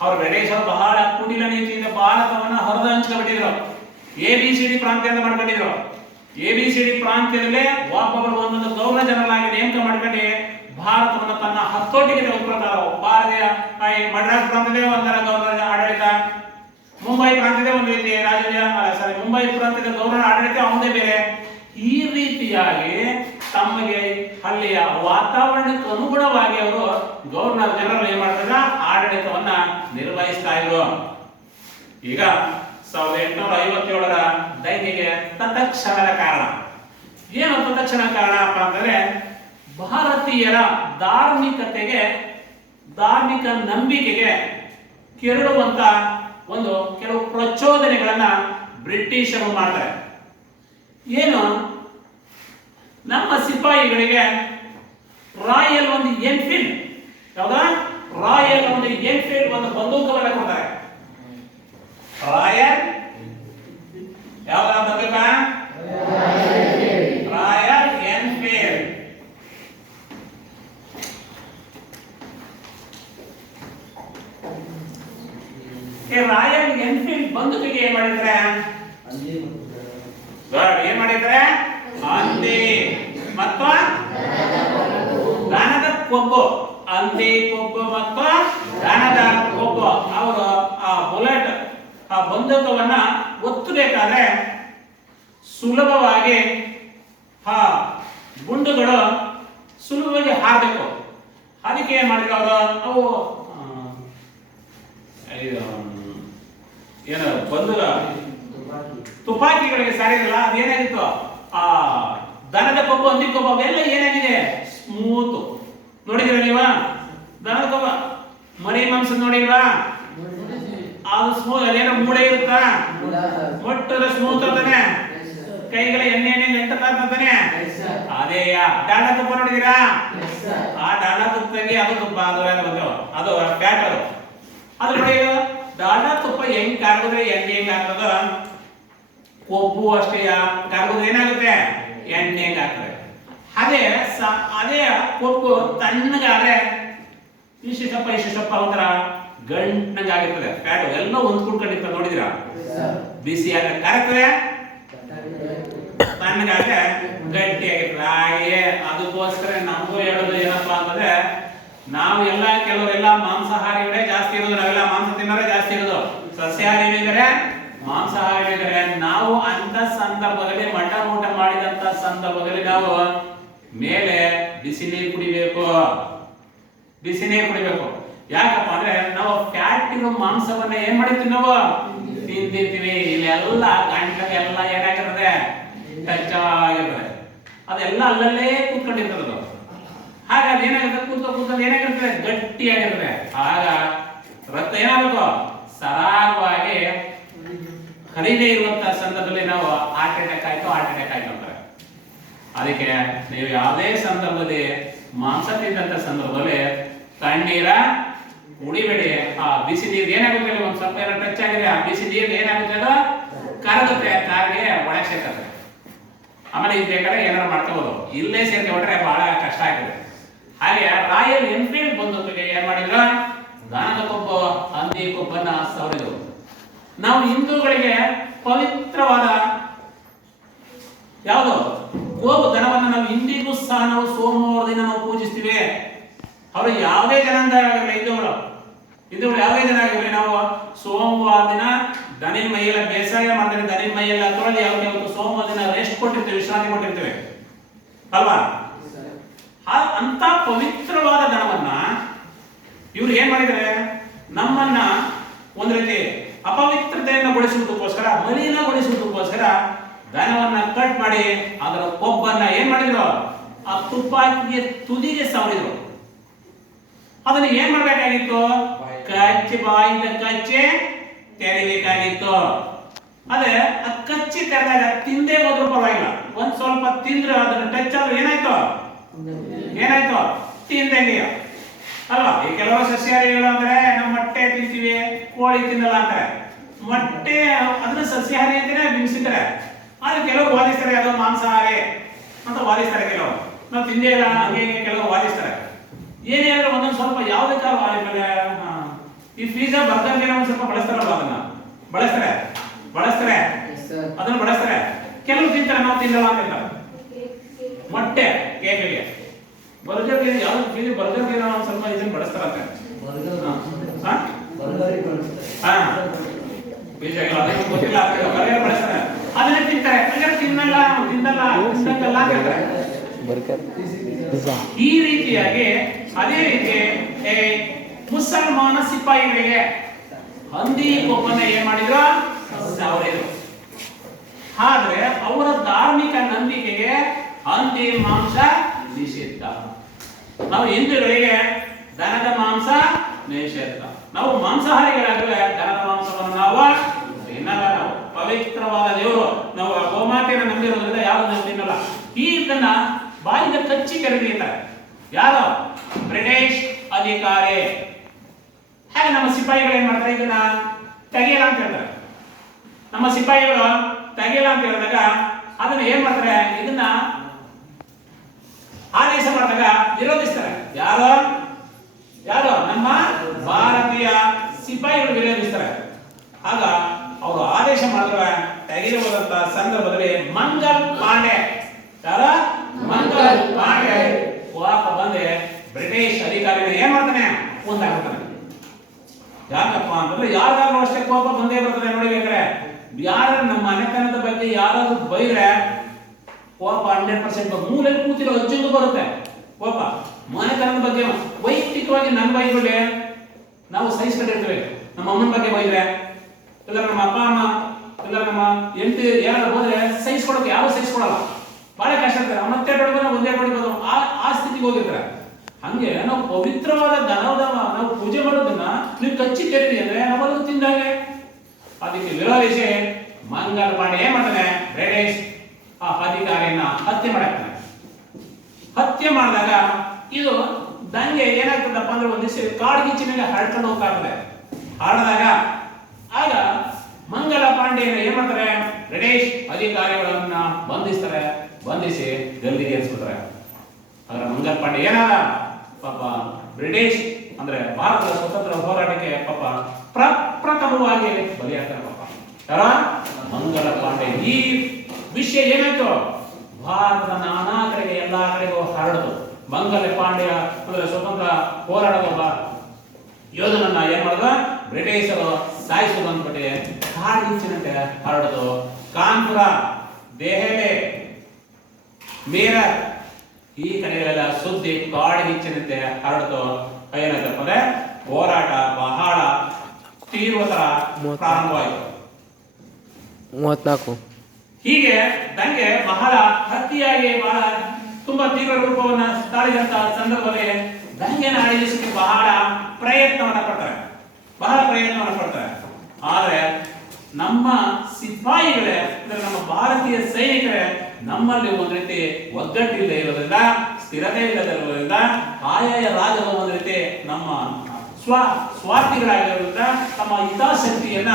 ಅವರು ಬ್ರಿಟಿಷರು ಬಹಳ ಕುಟಿಲ ನೀತಿಯಿಂದ ಭಾರತವನ್ನು ಹರಿದು ಹಂಚ್ಕೊಂಡಿದ್ರು. ABCD ಪ್ರಾಂತ್ಯ ಅಂತ ಮಾಡ್ಕೊಂಡಿದ್ರು. ABCD ಪ್ರಾಂತ್ಯದಲ್ಲೇ ಒಬ್ಬೊಬ್ಬರು ಒಂದೊಂದು ಗವರ್ನರ್ ಜನರಲ್ ಆಗಿ ನೇಮಕ ಮಾಡ್ಕೊಂಡು ಭಾರತವನ್ನು ತನ್ನ ಹತ್ತೋಟಿಗೆ ತೆಗೆದುಕೊಳ್ತಾರೆ. ಭಾರತೀಯ ಮಡ್ರಾಸ್ ಪ್ರಾಂತ್ಯದ ಒಂದರ ಗವರ್ನರ್ ಆಡಳಿತ, ಮುಂಬೈ ಪ್ರಾಂತ್ಯದ ಒಂದು ರೀತಿ ಮುಂಬೈ ಪ್ರಾಂತ್ಯದ ಗವರ್ನರ್ ಆಡಳಿತ ಅವನದೇ ಬೇರೆ. ಈ ರೀತಿಯಾಗಿ ತಮಗೆ ಅಲ್ಲಿಯ ವಾತಾವರಣಕ್ಕೆ ಅನುಗುಣವಾಗಿ ಅವರು ಗವರ್ನರ್ ಜನರಲ್ ಏನ್ ಮಾಡ್ತಾರೆ, ಆಡಳಿತವನ್ನ ನಿರ್ವಹಿಸ್ತಾ ಇದ್ರು. ಈಗ 1857ರ ದಂಗೆಗೆ ತತ್ಕ್ಷಣದ ಕಾರಣ ಏನು? ತತ್ಕ್ಷಣ ಕಾರಣ ಅಪ್ಪ ಅಂತಂದ್ರೆ ಭಾರತೀಯರ ಧಾರ್ಮಿಕತೆಗೆ, ಧಾರ್ಮಿಕ ನಂಬಿಕೆಗೆ ಕೆರಳುವಂತ ಕೆಲವು ಪ್ರಚೋದನೆಗಳನ್ನ ಬ್ರಿಟಿಷರು ಮಾಡ್ತಾರೆ. ಏನು? ನಮ್ಮ ಸಿಪಾಯಿಗಳಿಗೆ ರಾಯಲ್ ಒಂದು ಎನ್ಫೀಲ್ಡ್, ಯಾವ್ದ ರಾಯಲ್ ಒಂದು ಎನ್ಫೀಲ್ಡ್ ಒಂದು ಬಂದೂಕವನ್ನ ಕೊಡ್ತಾರೆ. ರಾಯಲ್ ಯಾವ್ದ ಬಂದೂಕ? Royal Enfield. ರಾಯಲ್ ಎನ್ಫೀಲ್ಡ್ ಬಂದೂಕಿಗೆ ಏನ್ ಮಾಡಿದ್ರೆ, ಏನ್ ಮಾಡಿದ್ರೆ, ಹಂದಿ ಮತ್ತು ದನದ ಕೊಬ್ಬು, ಹಂದಿ ಕೊಬ್ಬು ಮತ್ತು ದನದ ಕೊಬ್ಬು. ಅವರು ಆ ಬುಲೆಟ್, ಆ ಬಂದೂಕವನ್ನ ಒತ್ತಬೇಕಾದ್ರೆ ಸುಲಭವಾಗಿ ಆ ಗುಂಡುಗಳು ಸುಲಭವಾಗಿ ಹಾರಬೇಕು. ಅದಕ್ಕೆ ಏನ್ ಮಾಡಿದ್ರು ಅವರು, ಅವು ಏನು ಬಂದೂಕ ತುಪಾಕಿಗಳಿಗೆ ಸಾರಿರಲ್ಲ, ಅದೇನಾಗಿತ್ತು, ಆ ದನದ ಕೊಬ್ಬು, ಹಂದಿ ಕೊಬ್ಬು ಅವೆಲ್ಲ ಏನಾಗಿದೆ, ಸ್ಮೂತ್. ನೋಡಿದಿರ ನೀವ ದನದ ಕೊಬ್ಬ ಮರಿ ಮಾಂಸ ನೋಡಿಲ್ವಾ? ಅದು ಸ್ಮೂತ್, ಅದೇನೋ ಮೂಳೆ ಇರುತ್ತಾ, ಮೊಟ್ಟದ ಸ್ಮೂತ್ ಅಂತಾನೆ, ಕೈಗಳ ಎಣ್ಣೆ ನೆಂಟತಾ ಅಂತಾನೆ. ಅದೇ ಡಾಲಾ ತುಪ್ಪ ನೋಡಿದಿರಾ? ಆ ಡಾಲಾ ತುಪ್ಪಗೆ ಅದು ತುಪ್ಪ, ಅದು ಫ್ಯಾಟ್. ಅದು ನೋಡಿ, ಡಾಲಾ ತುಪ್ಪ ಹೆಂಗ್ ಕರಗಿದ್ರೆ ಎಣ್ಣೆ ಹೆಂಗ್ ಆಗ್ತದ, ಕೊಬ್ಬು ಅಷ್ಟೇ ಕರಗಿದ್ರೆ ಏನಾಗುತ್ತೆ, ಎಣ್ಣೆ ಹೆಂಗ್ ಆಗ್ತದೆ. ಅದೇ ಕೊಬ್ಬು ತಣ್ಣಗಾದ್ರೆ ಇಷ್ಟಪ್ಪ ಒಂಥರ ಗಂಟನಾಗಿರ್ತದೆ. ಫ್ಯಾಟ್ ಎಲ್ಲ ಹೊಂದ್ಕೊಂಡಿರ್ತದೆ. ನೋಡಿದಿರಾ? ಬಿಸಿ ಆದ್ರೆ ಕರಗ್ತದೆ, ತಣ್ಣಗಾದ್ರೆ ಗಟ್ಟಿಯಾಗಿರ್ತದೆ. ಹಾಗೆ ಅದಕ್ಕೋಸ್ಕರ ನಮಗೂ ಹೇಳೋದು ಏನಪ್ಪಾ ಅಂತಂದ್ರೆ, ನಾವು ಎಲ್ಲ ಕೆಲವರೆಲ್ಲ ಮಾಂಸಾಹಾರಿಗಳೇ ಜಾಸ್ತಿ ಇರೋದು, ನಾವೆಲ್ಲ ಮಾಂಸ ತಿನ್ನೋರೇ ಜಾಸ್ತಿ ಇರೋದು, ಸಸ್ಯಾಹಾರಿ ಇದ್ದಾರೆ, ಮಾಂಸಾಹಾರಿ ಇದ್ದಾರೆ. ನಾವು ಅಂತ ಸಂದರ್ಭದಲ್ಲಿ ಮಟನ್ ಊಟ ಮಾಡಿದಂತ ಸಂದರ್ಭದಲ್ಲಿ ನಾವು ಮೇಲೆ ಬಿಸಿ ನೀರು ಕುಡಿಬೇಕು. ಯಾಕಪ್ಪ ಅಂದ್ರೆ ನಾವು ಫ್ಯಾಟ್ ಇರೋ ಮಾಂಸವನ್ನ ಏನ್ ಮಾಡಿರ್ತೀವಿ, ನಾವು ತಿಂದಿರ್ತೀವಿ. ಇಲ್ಲೆಲ್ಲ ಗಂಟೆಲ್ಲ ಏನಾಗಿರ್ತದೆ, ಟಚ್ ಆಗಿರ್ತದೆ, ಅದೆಲ್ಲ ಅಲ್ಲಲ್ಲೇ ಕೂತ್ಕೊಂಡಿರ್ತದೆ. ಹಾಗಾಗಿ ಏನಾಗಿರ್ತದೆ, ಕೂತ್ಕೊಂಡು ಏನಾಗಿರ್ತದೆ, ಗಟ್ಟಿಯಾಗಿರ್ತದೆ. ಆಗ ರಕ್ತ ಏನಾಗಬೇಕು, ಸರಾಗವಾಗಿ ಹರಿದೇ ಇರುವಂತಹ ಸಂದರ್ಭದಲ್ಲಿ ನಾವು ಹಾರ್ಟ್ ಅಟ್ಯಾಕ್ ಆಯ್ತು ಅಂತಾರೆ. ಅದಕ್ಕೆ ನೀವು ಯಾವುದೇ ಸಂದರ್ಭದಲ್ಲಿ ಮಾಂಸ ತಿಂದಂತ ಸಂದರ್ಭದಲ್ಲಿ ತಣ್ಣೀರ ಕುಡಿಬೇಡಿ. ಆ ಬಿಸಿ ನೀರು ಏನಾಗುತ್ತೆ, ಒಂದ್ ಸ್ವಲ್ಪ ಏನೋ ಟಚ್ ಆಗಿದೆ, ಆ ಬಿಸಿ ನೀರು ಏನಾಗುತ್ತೆ, ಅದು ಕರಗುತ್ತೆ, ಕಾರಿಗೆ ಒಳಗೆ ಸೇರ್ತದೆ. ಆಮೇಲೆ ಇದು ಬೇಕಾದ್ರೆ ಏನಾರು ಮಾಡ್ಕೋಬಹುದು, ಇಲ್ಲೇ ಸೇರ್ಕೊಂಡ್ರೆ ಬಹಳ ಕಷ್ಟ ಆಗಿದೆ. ಹಾಗೆ ರಾಯಲ್ ಎನ್ಫೀಲ್ಡ್ ಬಂದೊತ್ತಿಗೆ ಏನ್ ಮಾಡಿದ್ರು, ದನದ ಕೊಬ್ಬು ಹಂದಿ ಕೊಬ್ಬನ್ನ ಸವರಿದ್ರು. ನಾವು ಹಿಂದೂಗಳಿಗೆ ಪವಿತ್ರವಾದ ಯಾವುದು ಗೋವು ದನವನ್ನು ನಾವು ಇಂದಿಗೂ ಸಹ ನಾವು ಸೋಮವಾರ ದಿನ ನಾವು ಪೂಜಿಸ್ತೀವಿ. ಅವರು ಯಾವುದೇ ಜನಾಂಗ ಆಗಿರಲಿ, ಹಿಂದೂಗಳು ಯಾವುದೇ ಜನ ಆಗಿರಲಿ, ನಾವು ಸೋಮವಾರ ದಿನ ದನಿನ ಮೈಯೆಲ್ಲ ಬೇಸಾಯ ಮಾಡ್ತೇವೆ, ದನಿನ ಮೈಯೆಲ್ಲ ತೊಳೆದು ಯಾವತ್ತು ಸೋಮವಾರ ದಿನ ರೆಸ್ಟ್ ಕೊಟ್ಟಿರ್ತೇವೆ, ವಿಶ್ರಾಂತಿ ಕೊಟ್ಟಿರ್ತೇವೆ ಅಲ್ವಾ. ಅಂತ ಪವಿತ್ರವಾದ ದನವನ್ನ ಇವ್ರು ಏನ್ ಮಾಡಿದ್ದಾರೆ, ನಮ್ಮನ್ನ ಒಂದ್ ರೀತಿ ಅಪವಿತ್ರತೆಯನ್ನು ಗೊಳಿಸುವುದಕ್ಕೋಸ್ಕರ, ಮಲಿನಗೊಳಿಸುವುದಕ್ಕೋಸ್ಕರ ದನವನ್ನ ಕಟ್ ಮಾಡಿ ಅದರ ಕೊಬ್ಬನ್ನ ಏನ್ ಮಾಡಿದ್ರು, ಆ ತುಪ್ಪಾಕಿಗೆ ತುದಿಗೆ ಸವರಿದ್ರು. ಅದನ್ನ ಏನ್ ಮಾಡ್ಬೇಕಾಗಿತ್ತು, ಕಚ್ಚಿ ಬಾಯಿಂದ ಕಚ್ಚಿ ತೆರಿಬೇಕಾಗಿತ್ತು. ಅದೇ ಆ ಕಚ್ಚಿ ತೆರೆದಾಗ ತಿಂದೇ ಹೋದ್ರೂ ಪರವಾಗಿಲ್ಲ, ಒಂದ್ ಸ್ವಲ್ಪ ತಿಂದ್ರೆ ಅದನ್ನ ಟಚ್ ಆದ್ರೆ ಏನಾಯ್ತು ತಿಂದಂಗೆ ಅಲ್ವಾ. ಈ ಕೆಲವರು ಸಸ್ಯಾಹಾರಿಗಳು ಅಂದ್ರೆ ನಾವು ಮೊಟ್ಟೆ ತಿಂತೀವಿ, ಕೋಳಿ ತಿನ್ನಲ್ಲ ಅಂತಾರೆ. ಮೊಟ್ಟೆ ಅದನ್ನ ಸಸ್ಯಾಹಾರಿ ಅಂತಾನೆ ಬಿಂಬಿಸಿದ್ದಾರೆ. ಆದ್ರೆ ಕೆಲವರು ವಾದಿಸ್ತಾರೆ ಅದು ಮಾಂಸಾಹಾರಿ ಅಂತ ವಾದಿಸ್ತಾರೆ, ಕೆಲವರು ನಾವು ತಿಂದೇ ಇಲ್ಲ ಹಂಗೆ ಕೆಲವರು ವಾದಿಸ್ತಾರೆ. ಏನೇ ಆದ್ರೂ ಒಂದೊಂದು ಸ್ವಲ್ಪ ಯಾವ್ದಕ್ಕ ಈ ಪಿಜ್ಜಾ ಬರ್ಗರ್ ಏನೋ ಒಂದ್ ಸ್ವಲ್ಪ ಬಳಸ್ತಾರಲ್ವ, ಅದನ್ನ ಬಳಸ್ತಾರೆ ಅದನ್ನ ಬಳಸ್ತಾರೆ. ಕೆಲವರು ತಿಂತಾರೆ, ನಾವು ತಿನ್ನಲ್ಲ ಅಂತ ಹೇಳ್ತಾರೆ. ಮೊಟ್ಟೆ ಕೇಕ್ಗೆ ಬರ್ಗರ್ ಯಾವ್ದು ಬರ್ಗರ್ ಒಂದ್ ಸ್ವಲ್ಪ ಇದನ್ನ ಬಳಸ್ತಾರಂತೆ. ಗೊತ್ತಿಲ್ಲ, ಬರ್ಗರ್ ಬಳಸ್ತಾರೆ, ಅದನ್ನ ತಿಂತಾರೆ. ತಿನ್ನಲ್ಲ ಅಂತ ಹೇಳ್ತಾರೆ. ಈ ರೀತಿಯಾಗಿ ಅದೇ ರೀತಿ ಮುಸಲ್ಮಾನ ಸಿಪಾಯಿಗಳಿಗೆ ಹಂದಿ ಕೊಬ್ಬನ್ನ ಏನ್ ಮಾಡಿದ್ರು, ಸವರಿದ್ರು. ಆದ್ರೆ ಅವರ ಧಾರ್ಮಿಕ ನಂಬಿಕೆಗೆ ಹಂದಿ ಮಾಂಸ ನಿಷಿದ್ಧ. ನಾವು ಹಿಂದೂಗಳಿಗೆ ದನದ ಮಾಂಸ ನಿಷಿದ್ಧ. ನಾವು ಮಾಂಸಾಹಾರಿಗಳಾಗಲೇ ದನದ ಮಾಂಸವನ್ನು ನಾವು ತಿನ್ನಲ್ಲ. ನಾವು ಪವಿತ್ರವಾದ ದೇವರು, ನಾವು ಗೋಮಾತೆಯನ್ನು ನಂಬಿರೋದ್ರಿಂದ ಯಾವುದು ನಾವು ತಿನ್ನಲ್ಲ. ಇದನ್ನ ಬಾಯಿಗೆ ಕಚ್ಚಿ ಕೆರಗಿರ್ತಾರೆ ಯಾರು, ಬ್ರಿಟಿಷ್ ಅಧಿಕಾರಿ. ಹಾಗೆ ನಮ್ಮ ಸಿಪಾಯಿಗಳು ಏನ್ ಮಾಡ್ತಾರೆ, ಇದನ್ನ ತೆಗೆಯಲ್ಲ ಅಂತ ಹೇಳ್ತಾರೆ. ನಮ್ಮ ಸಿಪಾಯಿಗಳು ತೆಗೆಯಲ್ಲ ಅಂತ ಹೇಳಿದಾಗ ಅದನ್ನ ಏನ್ ಮಾಡ್ತಾರೆ, ಇದನ್ನ ಆದೇಶ ಮಾಡಿದಾಗ ವಿರೋಧಿಸ್ತಾರೆ. ಯಾರು ನಮ್ಮ ಭಾರತೀಯ ಸಿಪಾಯಿಗಳು ವಿರೋಧಿಸ್ತಾರೆ. ಆಗ ಅವರು ಆದೇಶ ಮಾಡಿದ್ರೆ ತೆಗೆಯಬಹುದಂತ ಸಂದರ್ಭದಲ್ಲಿ ಮಂಗಲ್ ಪಾಂಡೆ ವಾಪ ಬಂದೆ ಬ್ರಿಟಿಷ್ ಅಧಿಕಾರಿಗಳು ಏನ್ ಮಾಡ್ತಾನೆ, ಮುಂದಾಗ್ತಾನೆ. ಯಾಕಪ್ಪ ಅಂತಂದ್ರೆ ಯಾರಿಗಾದ್ರೂ ಅಷ್ಟೇ ಕೋಪ ಬಂದೇ ಬರ್ತದೆ. ನೋಡಿಬೇಕಾದ್ರೆ ಯಾರು ನಮ್ಮ ಮನೆತನದ ಬಗ್ಗೆ ಯಾರಾದ್ರೂ ಬೈದ್ರೆ ಕೋಪ 100% ಮೂಲೆಯಲ್ಲಿ ಕೂತಿರೋ ಅಜ್ಜಿಗೂ ಬರುತ್ತೆ ಕೋಪ. ಮನೆತನದ ಬಗ್ಗೆ ವೈಯಕ್ತಿಕವಾಗಿ ನನ್ನ ಬೈಗಳೇ ನಾವು ಸಹಿಸ್ಕೊಂಡಿರ್ತೇವೆ. ನಮ್ಮ ಅಮ್ಮನ ಬಗ್ಗೆ ಬೈದ್ರೆ, ಇಲ್ಲ ನಮ್ಮ ಅಪ್ಪ ಅಮ್ಮ, ಇಲ್ಲ ನಮ್ಮ ಹೆಂಡತಿ ಯಾರು ಹೋದ್ರೆ ಸಹಿಸ್ಕೊಡೋಕೆ ಯಾರು ಸಹಿಸ್ಕೊಡಲ್ಲ, ಬಹಳ ಕಷ್ಟ ಇರ್ತಾರೆ. ಮತ್ತೆ ಬಡಬನ ಒಂದೇ ಬಡಬೋದು ಆ ಸ್ಥಿತಿಗೆ ಹೋಗಿರ್ತಾರೆ. ಹಂಗೆ ನಾವು ಪವಿತ್ರವಾದ ದನದ ನಾವು ಪೂಜೆ ಮಾಡೋದನ್ನ ನೀವು ಕಚ್ಚಿ ತೆರೀರಿ ಅಂದ್ರೆ ನಾವೆಲ್ಲ ತಿಂದಾಗೆ. ಅದಕ್ಕೆ ವಿರೋಧಿಸಿ ಮಂಗಲ್ ಪಾಂಡೆ ಏನ್ ಮಾಡ್ತಾನೆ, ಬ್ರಿಟಿಷ್ ಆ ಅಧಿಕಾರಿಯನ್ನ ಹತ್ಯೆ ಮಾಡಿದಾಗ ಇದು ದಂಗೆ ಏನಾಗ್ತದಪ್ಪ ಅಂದ್ರೆ ಒಂದ್ ದಿವಸ ಕಾಡ್ಗಿಚ್ಚಿ ಮೇಲೆ ಹರಡ್ಕೊಂಡು ಹೋಗ್ತಾ ಇರ್ತದೆ. ಹರಡಿದಾಗ ಆಗ ಮಂಗಲ ಪಾಂಡೆಯನ್ನು ಏನ್ ಮಾಡ್ತಾರೆ, ಬ್ರಿಟಿಷ್ ಅಧಿಕಾರಿಗಳನ್ನ ಬಂಧಿಸಿ ಗಲ್ಲಿಗೆ ಏರಿಸ್ಬಿಡ್ತಾರೆ. ಆದ್ರೆ ಮಂಗಲ್ ಪಾಂಡೆ ಏನಾದ ಪಾಪ ಬ್ರಿಟಿಷ್ ಅಂದ್ರೆ ಭಾರತದ ಸ್ವತಂತ್ರ ಹೋರಾಟಕ್ಕೆ ಪಾಪ ಪ್ರಪ್ರಥಮವಾಗಿ ಬಲಿಯಾಗ್ತಾರೆ ಪಾಪ. ಯಾರ ಮಂಗಲ ಪಾಂಡೆ. ಈ ವಿಷಯ ಏನಾಯ್ತು, ಭಾರತದ ನಾನಾ ಕಡೆಗೆ ಎಲ್ಲಾ ಕಡೆಗೂ ಹರಡಿತು. ಮಂಗಲ ಪಾಂಡ್ಯ ಅಂದ್ರೆ ಸ್ವತಂತ್ರ ಹೋರಾಟದ ಒಬ್ಬ ಯೋಧನನ್ನ ಏನ್ ಮಾಡಿದ ಬ್ರಿಟಿಷರು ಸಾಯಿಸೋದು ಅಂದ್ಬಿಟ್ಟು ಕಾಡ್ಗಿಚ್ಚಿನಂತೆ ಹರಡಿತು. ಕಾನ್ಪುರ, ದೆಹಲಿ, ಮೀರತ್ ಈ ಕಡೆಗಳೆಲ್ಲ ಸುದ್ದಿ ಕಾಡ್ಗಿಚ್ಚಿನಂತೆ ಹರಡಿತು. ಏನಾಯ್ತಪ್ಪ ಅಂದ್ರೆ ಹೋರಾಟ ಬಹಳ ತೀವ್ರತರ ಪ್ರಾರಂಭವಾಯಿತು. 34 ಹೀಗೆ ದಂಗೆ ಬಹಳ ಅತಿಯಾಗಿ ಬಹಳ ತುಂಬಾ ತೀವ್ರ ರೂಪವನ್ನ ತಾಳಿದಂತ ಸಂದರ್ಭದಲ್ಲಿ ದಂಗೆನ ಅಡಗಿಸಲಿಕ್ಕೆ ಬಹಳ ಪ್ರಯತ್ನವನ್ನ ಪಡ್ತಾರೆ. ಆದ್ರೆ ನಮ್ಮ ಸಿಪಾಯಿಗಳೇ ಅಂದ್ರೆ ನಮ್ಮ ಭಾರತೀಯ ಸೈನಿಕರೇ ನಮ್ಮಲ್ಲಿ ಒಂದ್ ರೀತಿ ಒಗ್ಗಟ್ಟಿಲ್ಲದೆ ಇರೋದ್ರಿಂದ ಸ್ಥಿರತೆ ಇಲ್ಲದಿರುವುದರಿಂದ ಆಯಾಯ ರಾಜರು ಒಂದು ರೀತಿ ನಮ್ಮ ಸ್ವಾರ್ಥಿಗಳಾಗಿರೋದ್ರಿಂದ ತಮ್ಮ ಹಿತಾಸಕ್ತಿಯನ್ನ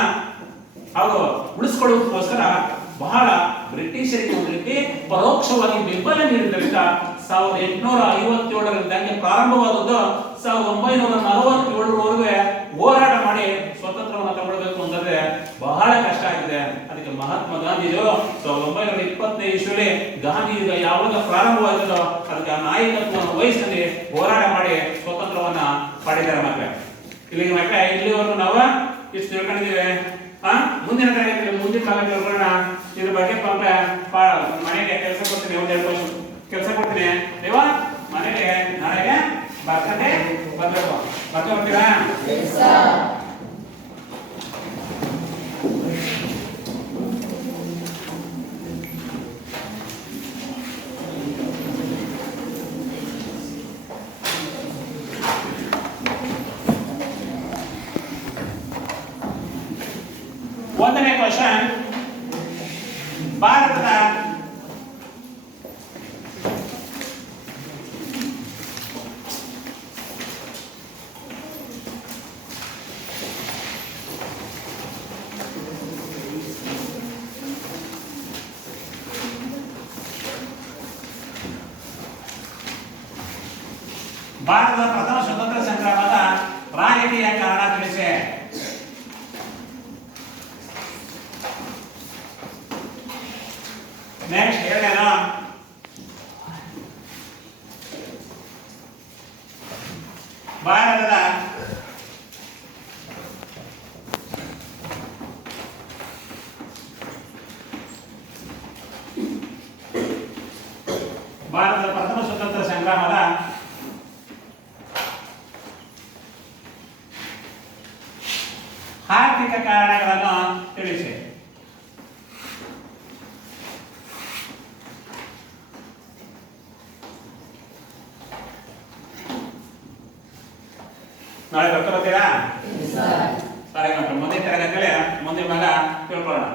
ಅವರು ಉಳಿಸ್ಕೊಳ್ಳೋದಕ್ಕೋಸ್ಕರ ಬಹಳ ಬ್ರಿಟಿಷರಿಗೆ ಒಂದು ರೀತಿ ಪರೋಕ್ಷವಾಗಿ ಬೆಂಬಲ ನೀಡಿದ್ದರಿಂದ 1857ರಿಂದ ಪ್ರಾರಂಭವಾದದ್ದು 1947ರವರೆಗೆ ಹೋರಾಟ ಮಾಡಿ ಸ್ವತಂತ್ರವನ್ನು ತಗೊಳ್ಬೇಕು ಅಂತಂದ್ರೆ ಬಹಳ ಕಷ್ಟ ಆಗಿದೆ. ಅದಕ್ಕೆ ಮಹಾತ್ಮ ಗಾಂಧಿಯವರು 1925 ಇಸ್ವಿಯಲ್ಲಿ ಗಾಂಧಿಯಿಂದ ಯಾವಾಗ ಪ್ರಾರಂಭವಾಯಿತೋ ಅದಕ್ಕೆ ನಾಯಕತ್ವವನ್ನು ವಹಿಸಿ ಹೋರಾಟ ಮಾಡಿ ಸ್ವತಂತ್ರವನ್ನ ಪಡೆದಿದ್ದಾರೆ. ಮಕ್ಕಳೇ ಇಲ್ಲಿಗೆ ಮಕ್ಕಳೇ ಇಲ್ಲಿವರೆಗೂ ನಾವು ಇಷ್ಟು ತಿಳ್ಕೊಂಡಿದ್ದೀವಿ. ಮುಂದಿನ ತರಗತಿಯಲ್ಲಿ ಮುಂದಿನ ಭಾಗ ತಿಳ್ಕೊಳ್ಳೋಣ. ಇದ್ರ ಬಗ್ಗೆ ಮನೆಗೆ ಕೆಲಸ ಕೊಡ್ತೀನಿ, ಒಂದೆರಡು ವರ್ಷ ಕೆಲಸ ಕೊಡ್ತೀನಿ. ನೀವು ಮನೆಗೆ ನಾಳೆಗೆ ಬರ್ಬೇಕು. ಬರ್ತೀರಾ? ಒಂದನೇ ಕ್ವಶನ್, ಭಾರತದ ಪ್ರಥಮ ಸ್ವತಂತ್ರ ಸಂಗ್ರಾಮದ ರಾಜಕೀಯ ಕಾರಣ ತಿಳಿಸಿ. ನೆಕ್ಸ್ಟ್ ಹೇಳೇನೋ ಭಾರತದ ಪ್ರಥಮ ಸ್ವತಂತ್ರ ಸಂಗ್ರಾಮದ ಆರ್ಥಿಕ ಕಾರಣಗಳನ್ನು ತಿಳಿಸಿ. ನಾಳೆ ಬರ್ತೀರಾ? ಸರಿ ಮಕ್ಕಳು, ಮುಂದಿನ ತರಗತಿಯಲ್ಲಿ ಮುಂದಿನ ಭಾಗ ತಿಳ್ಕೊಳ್ಳೋಣ.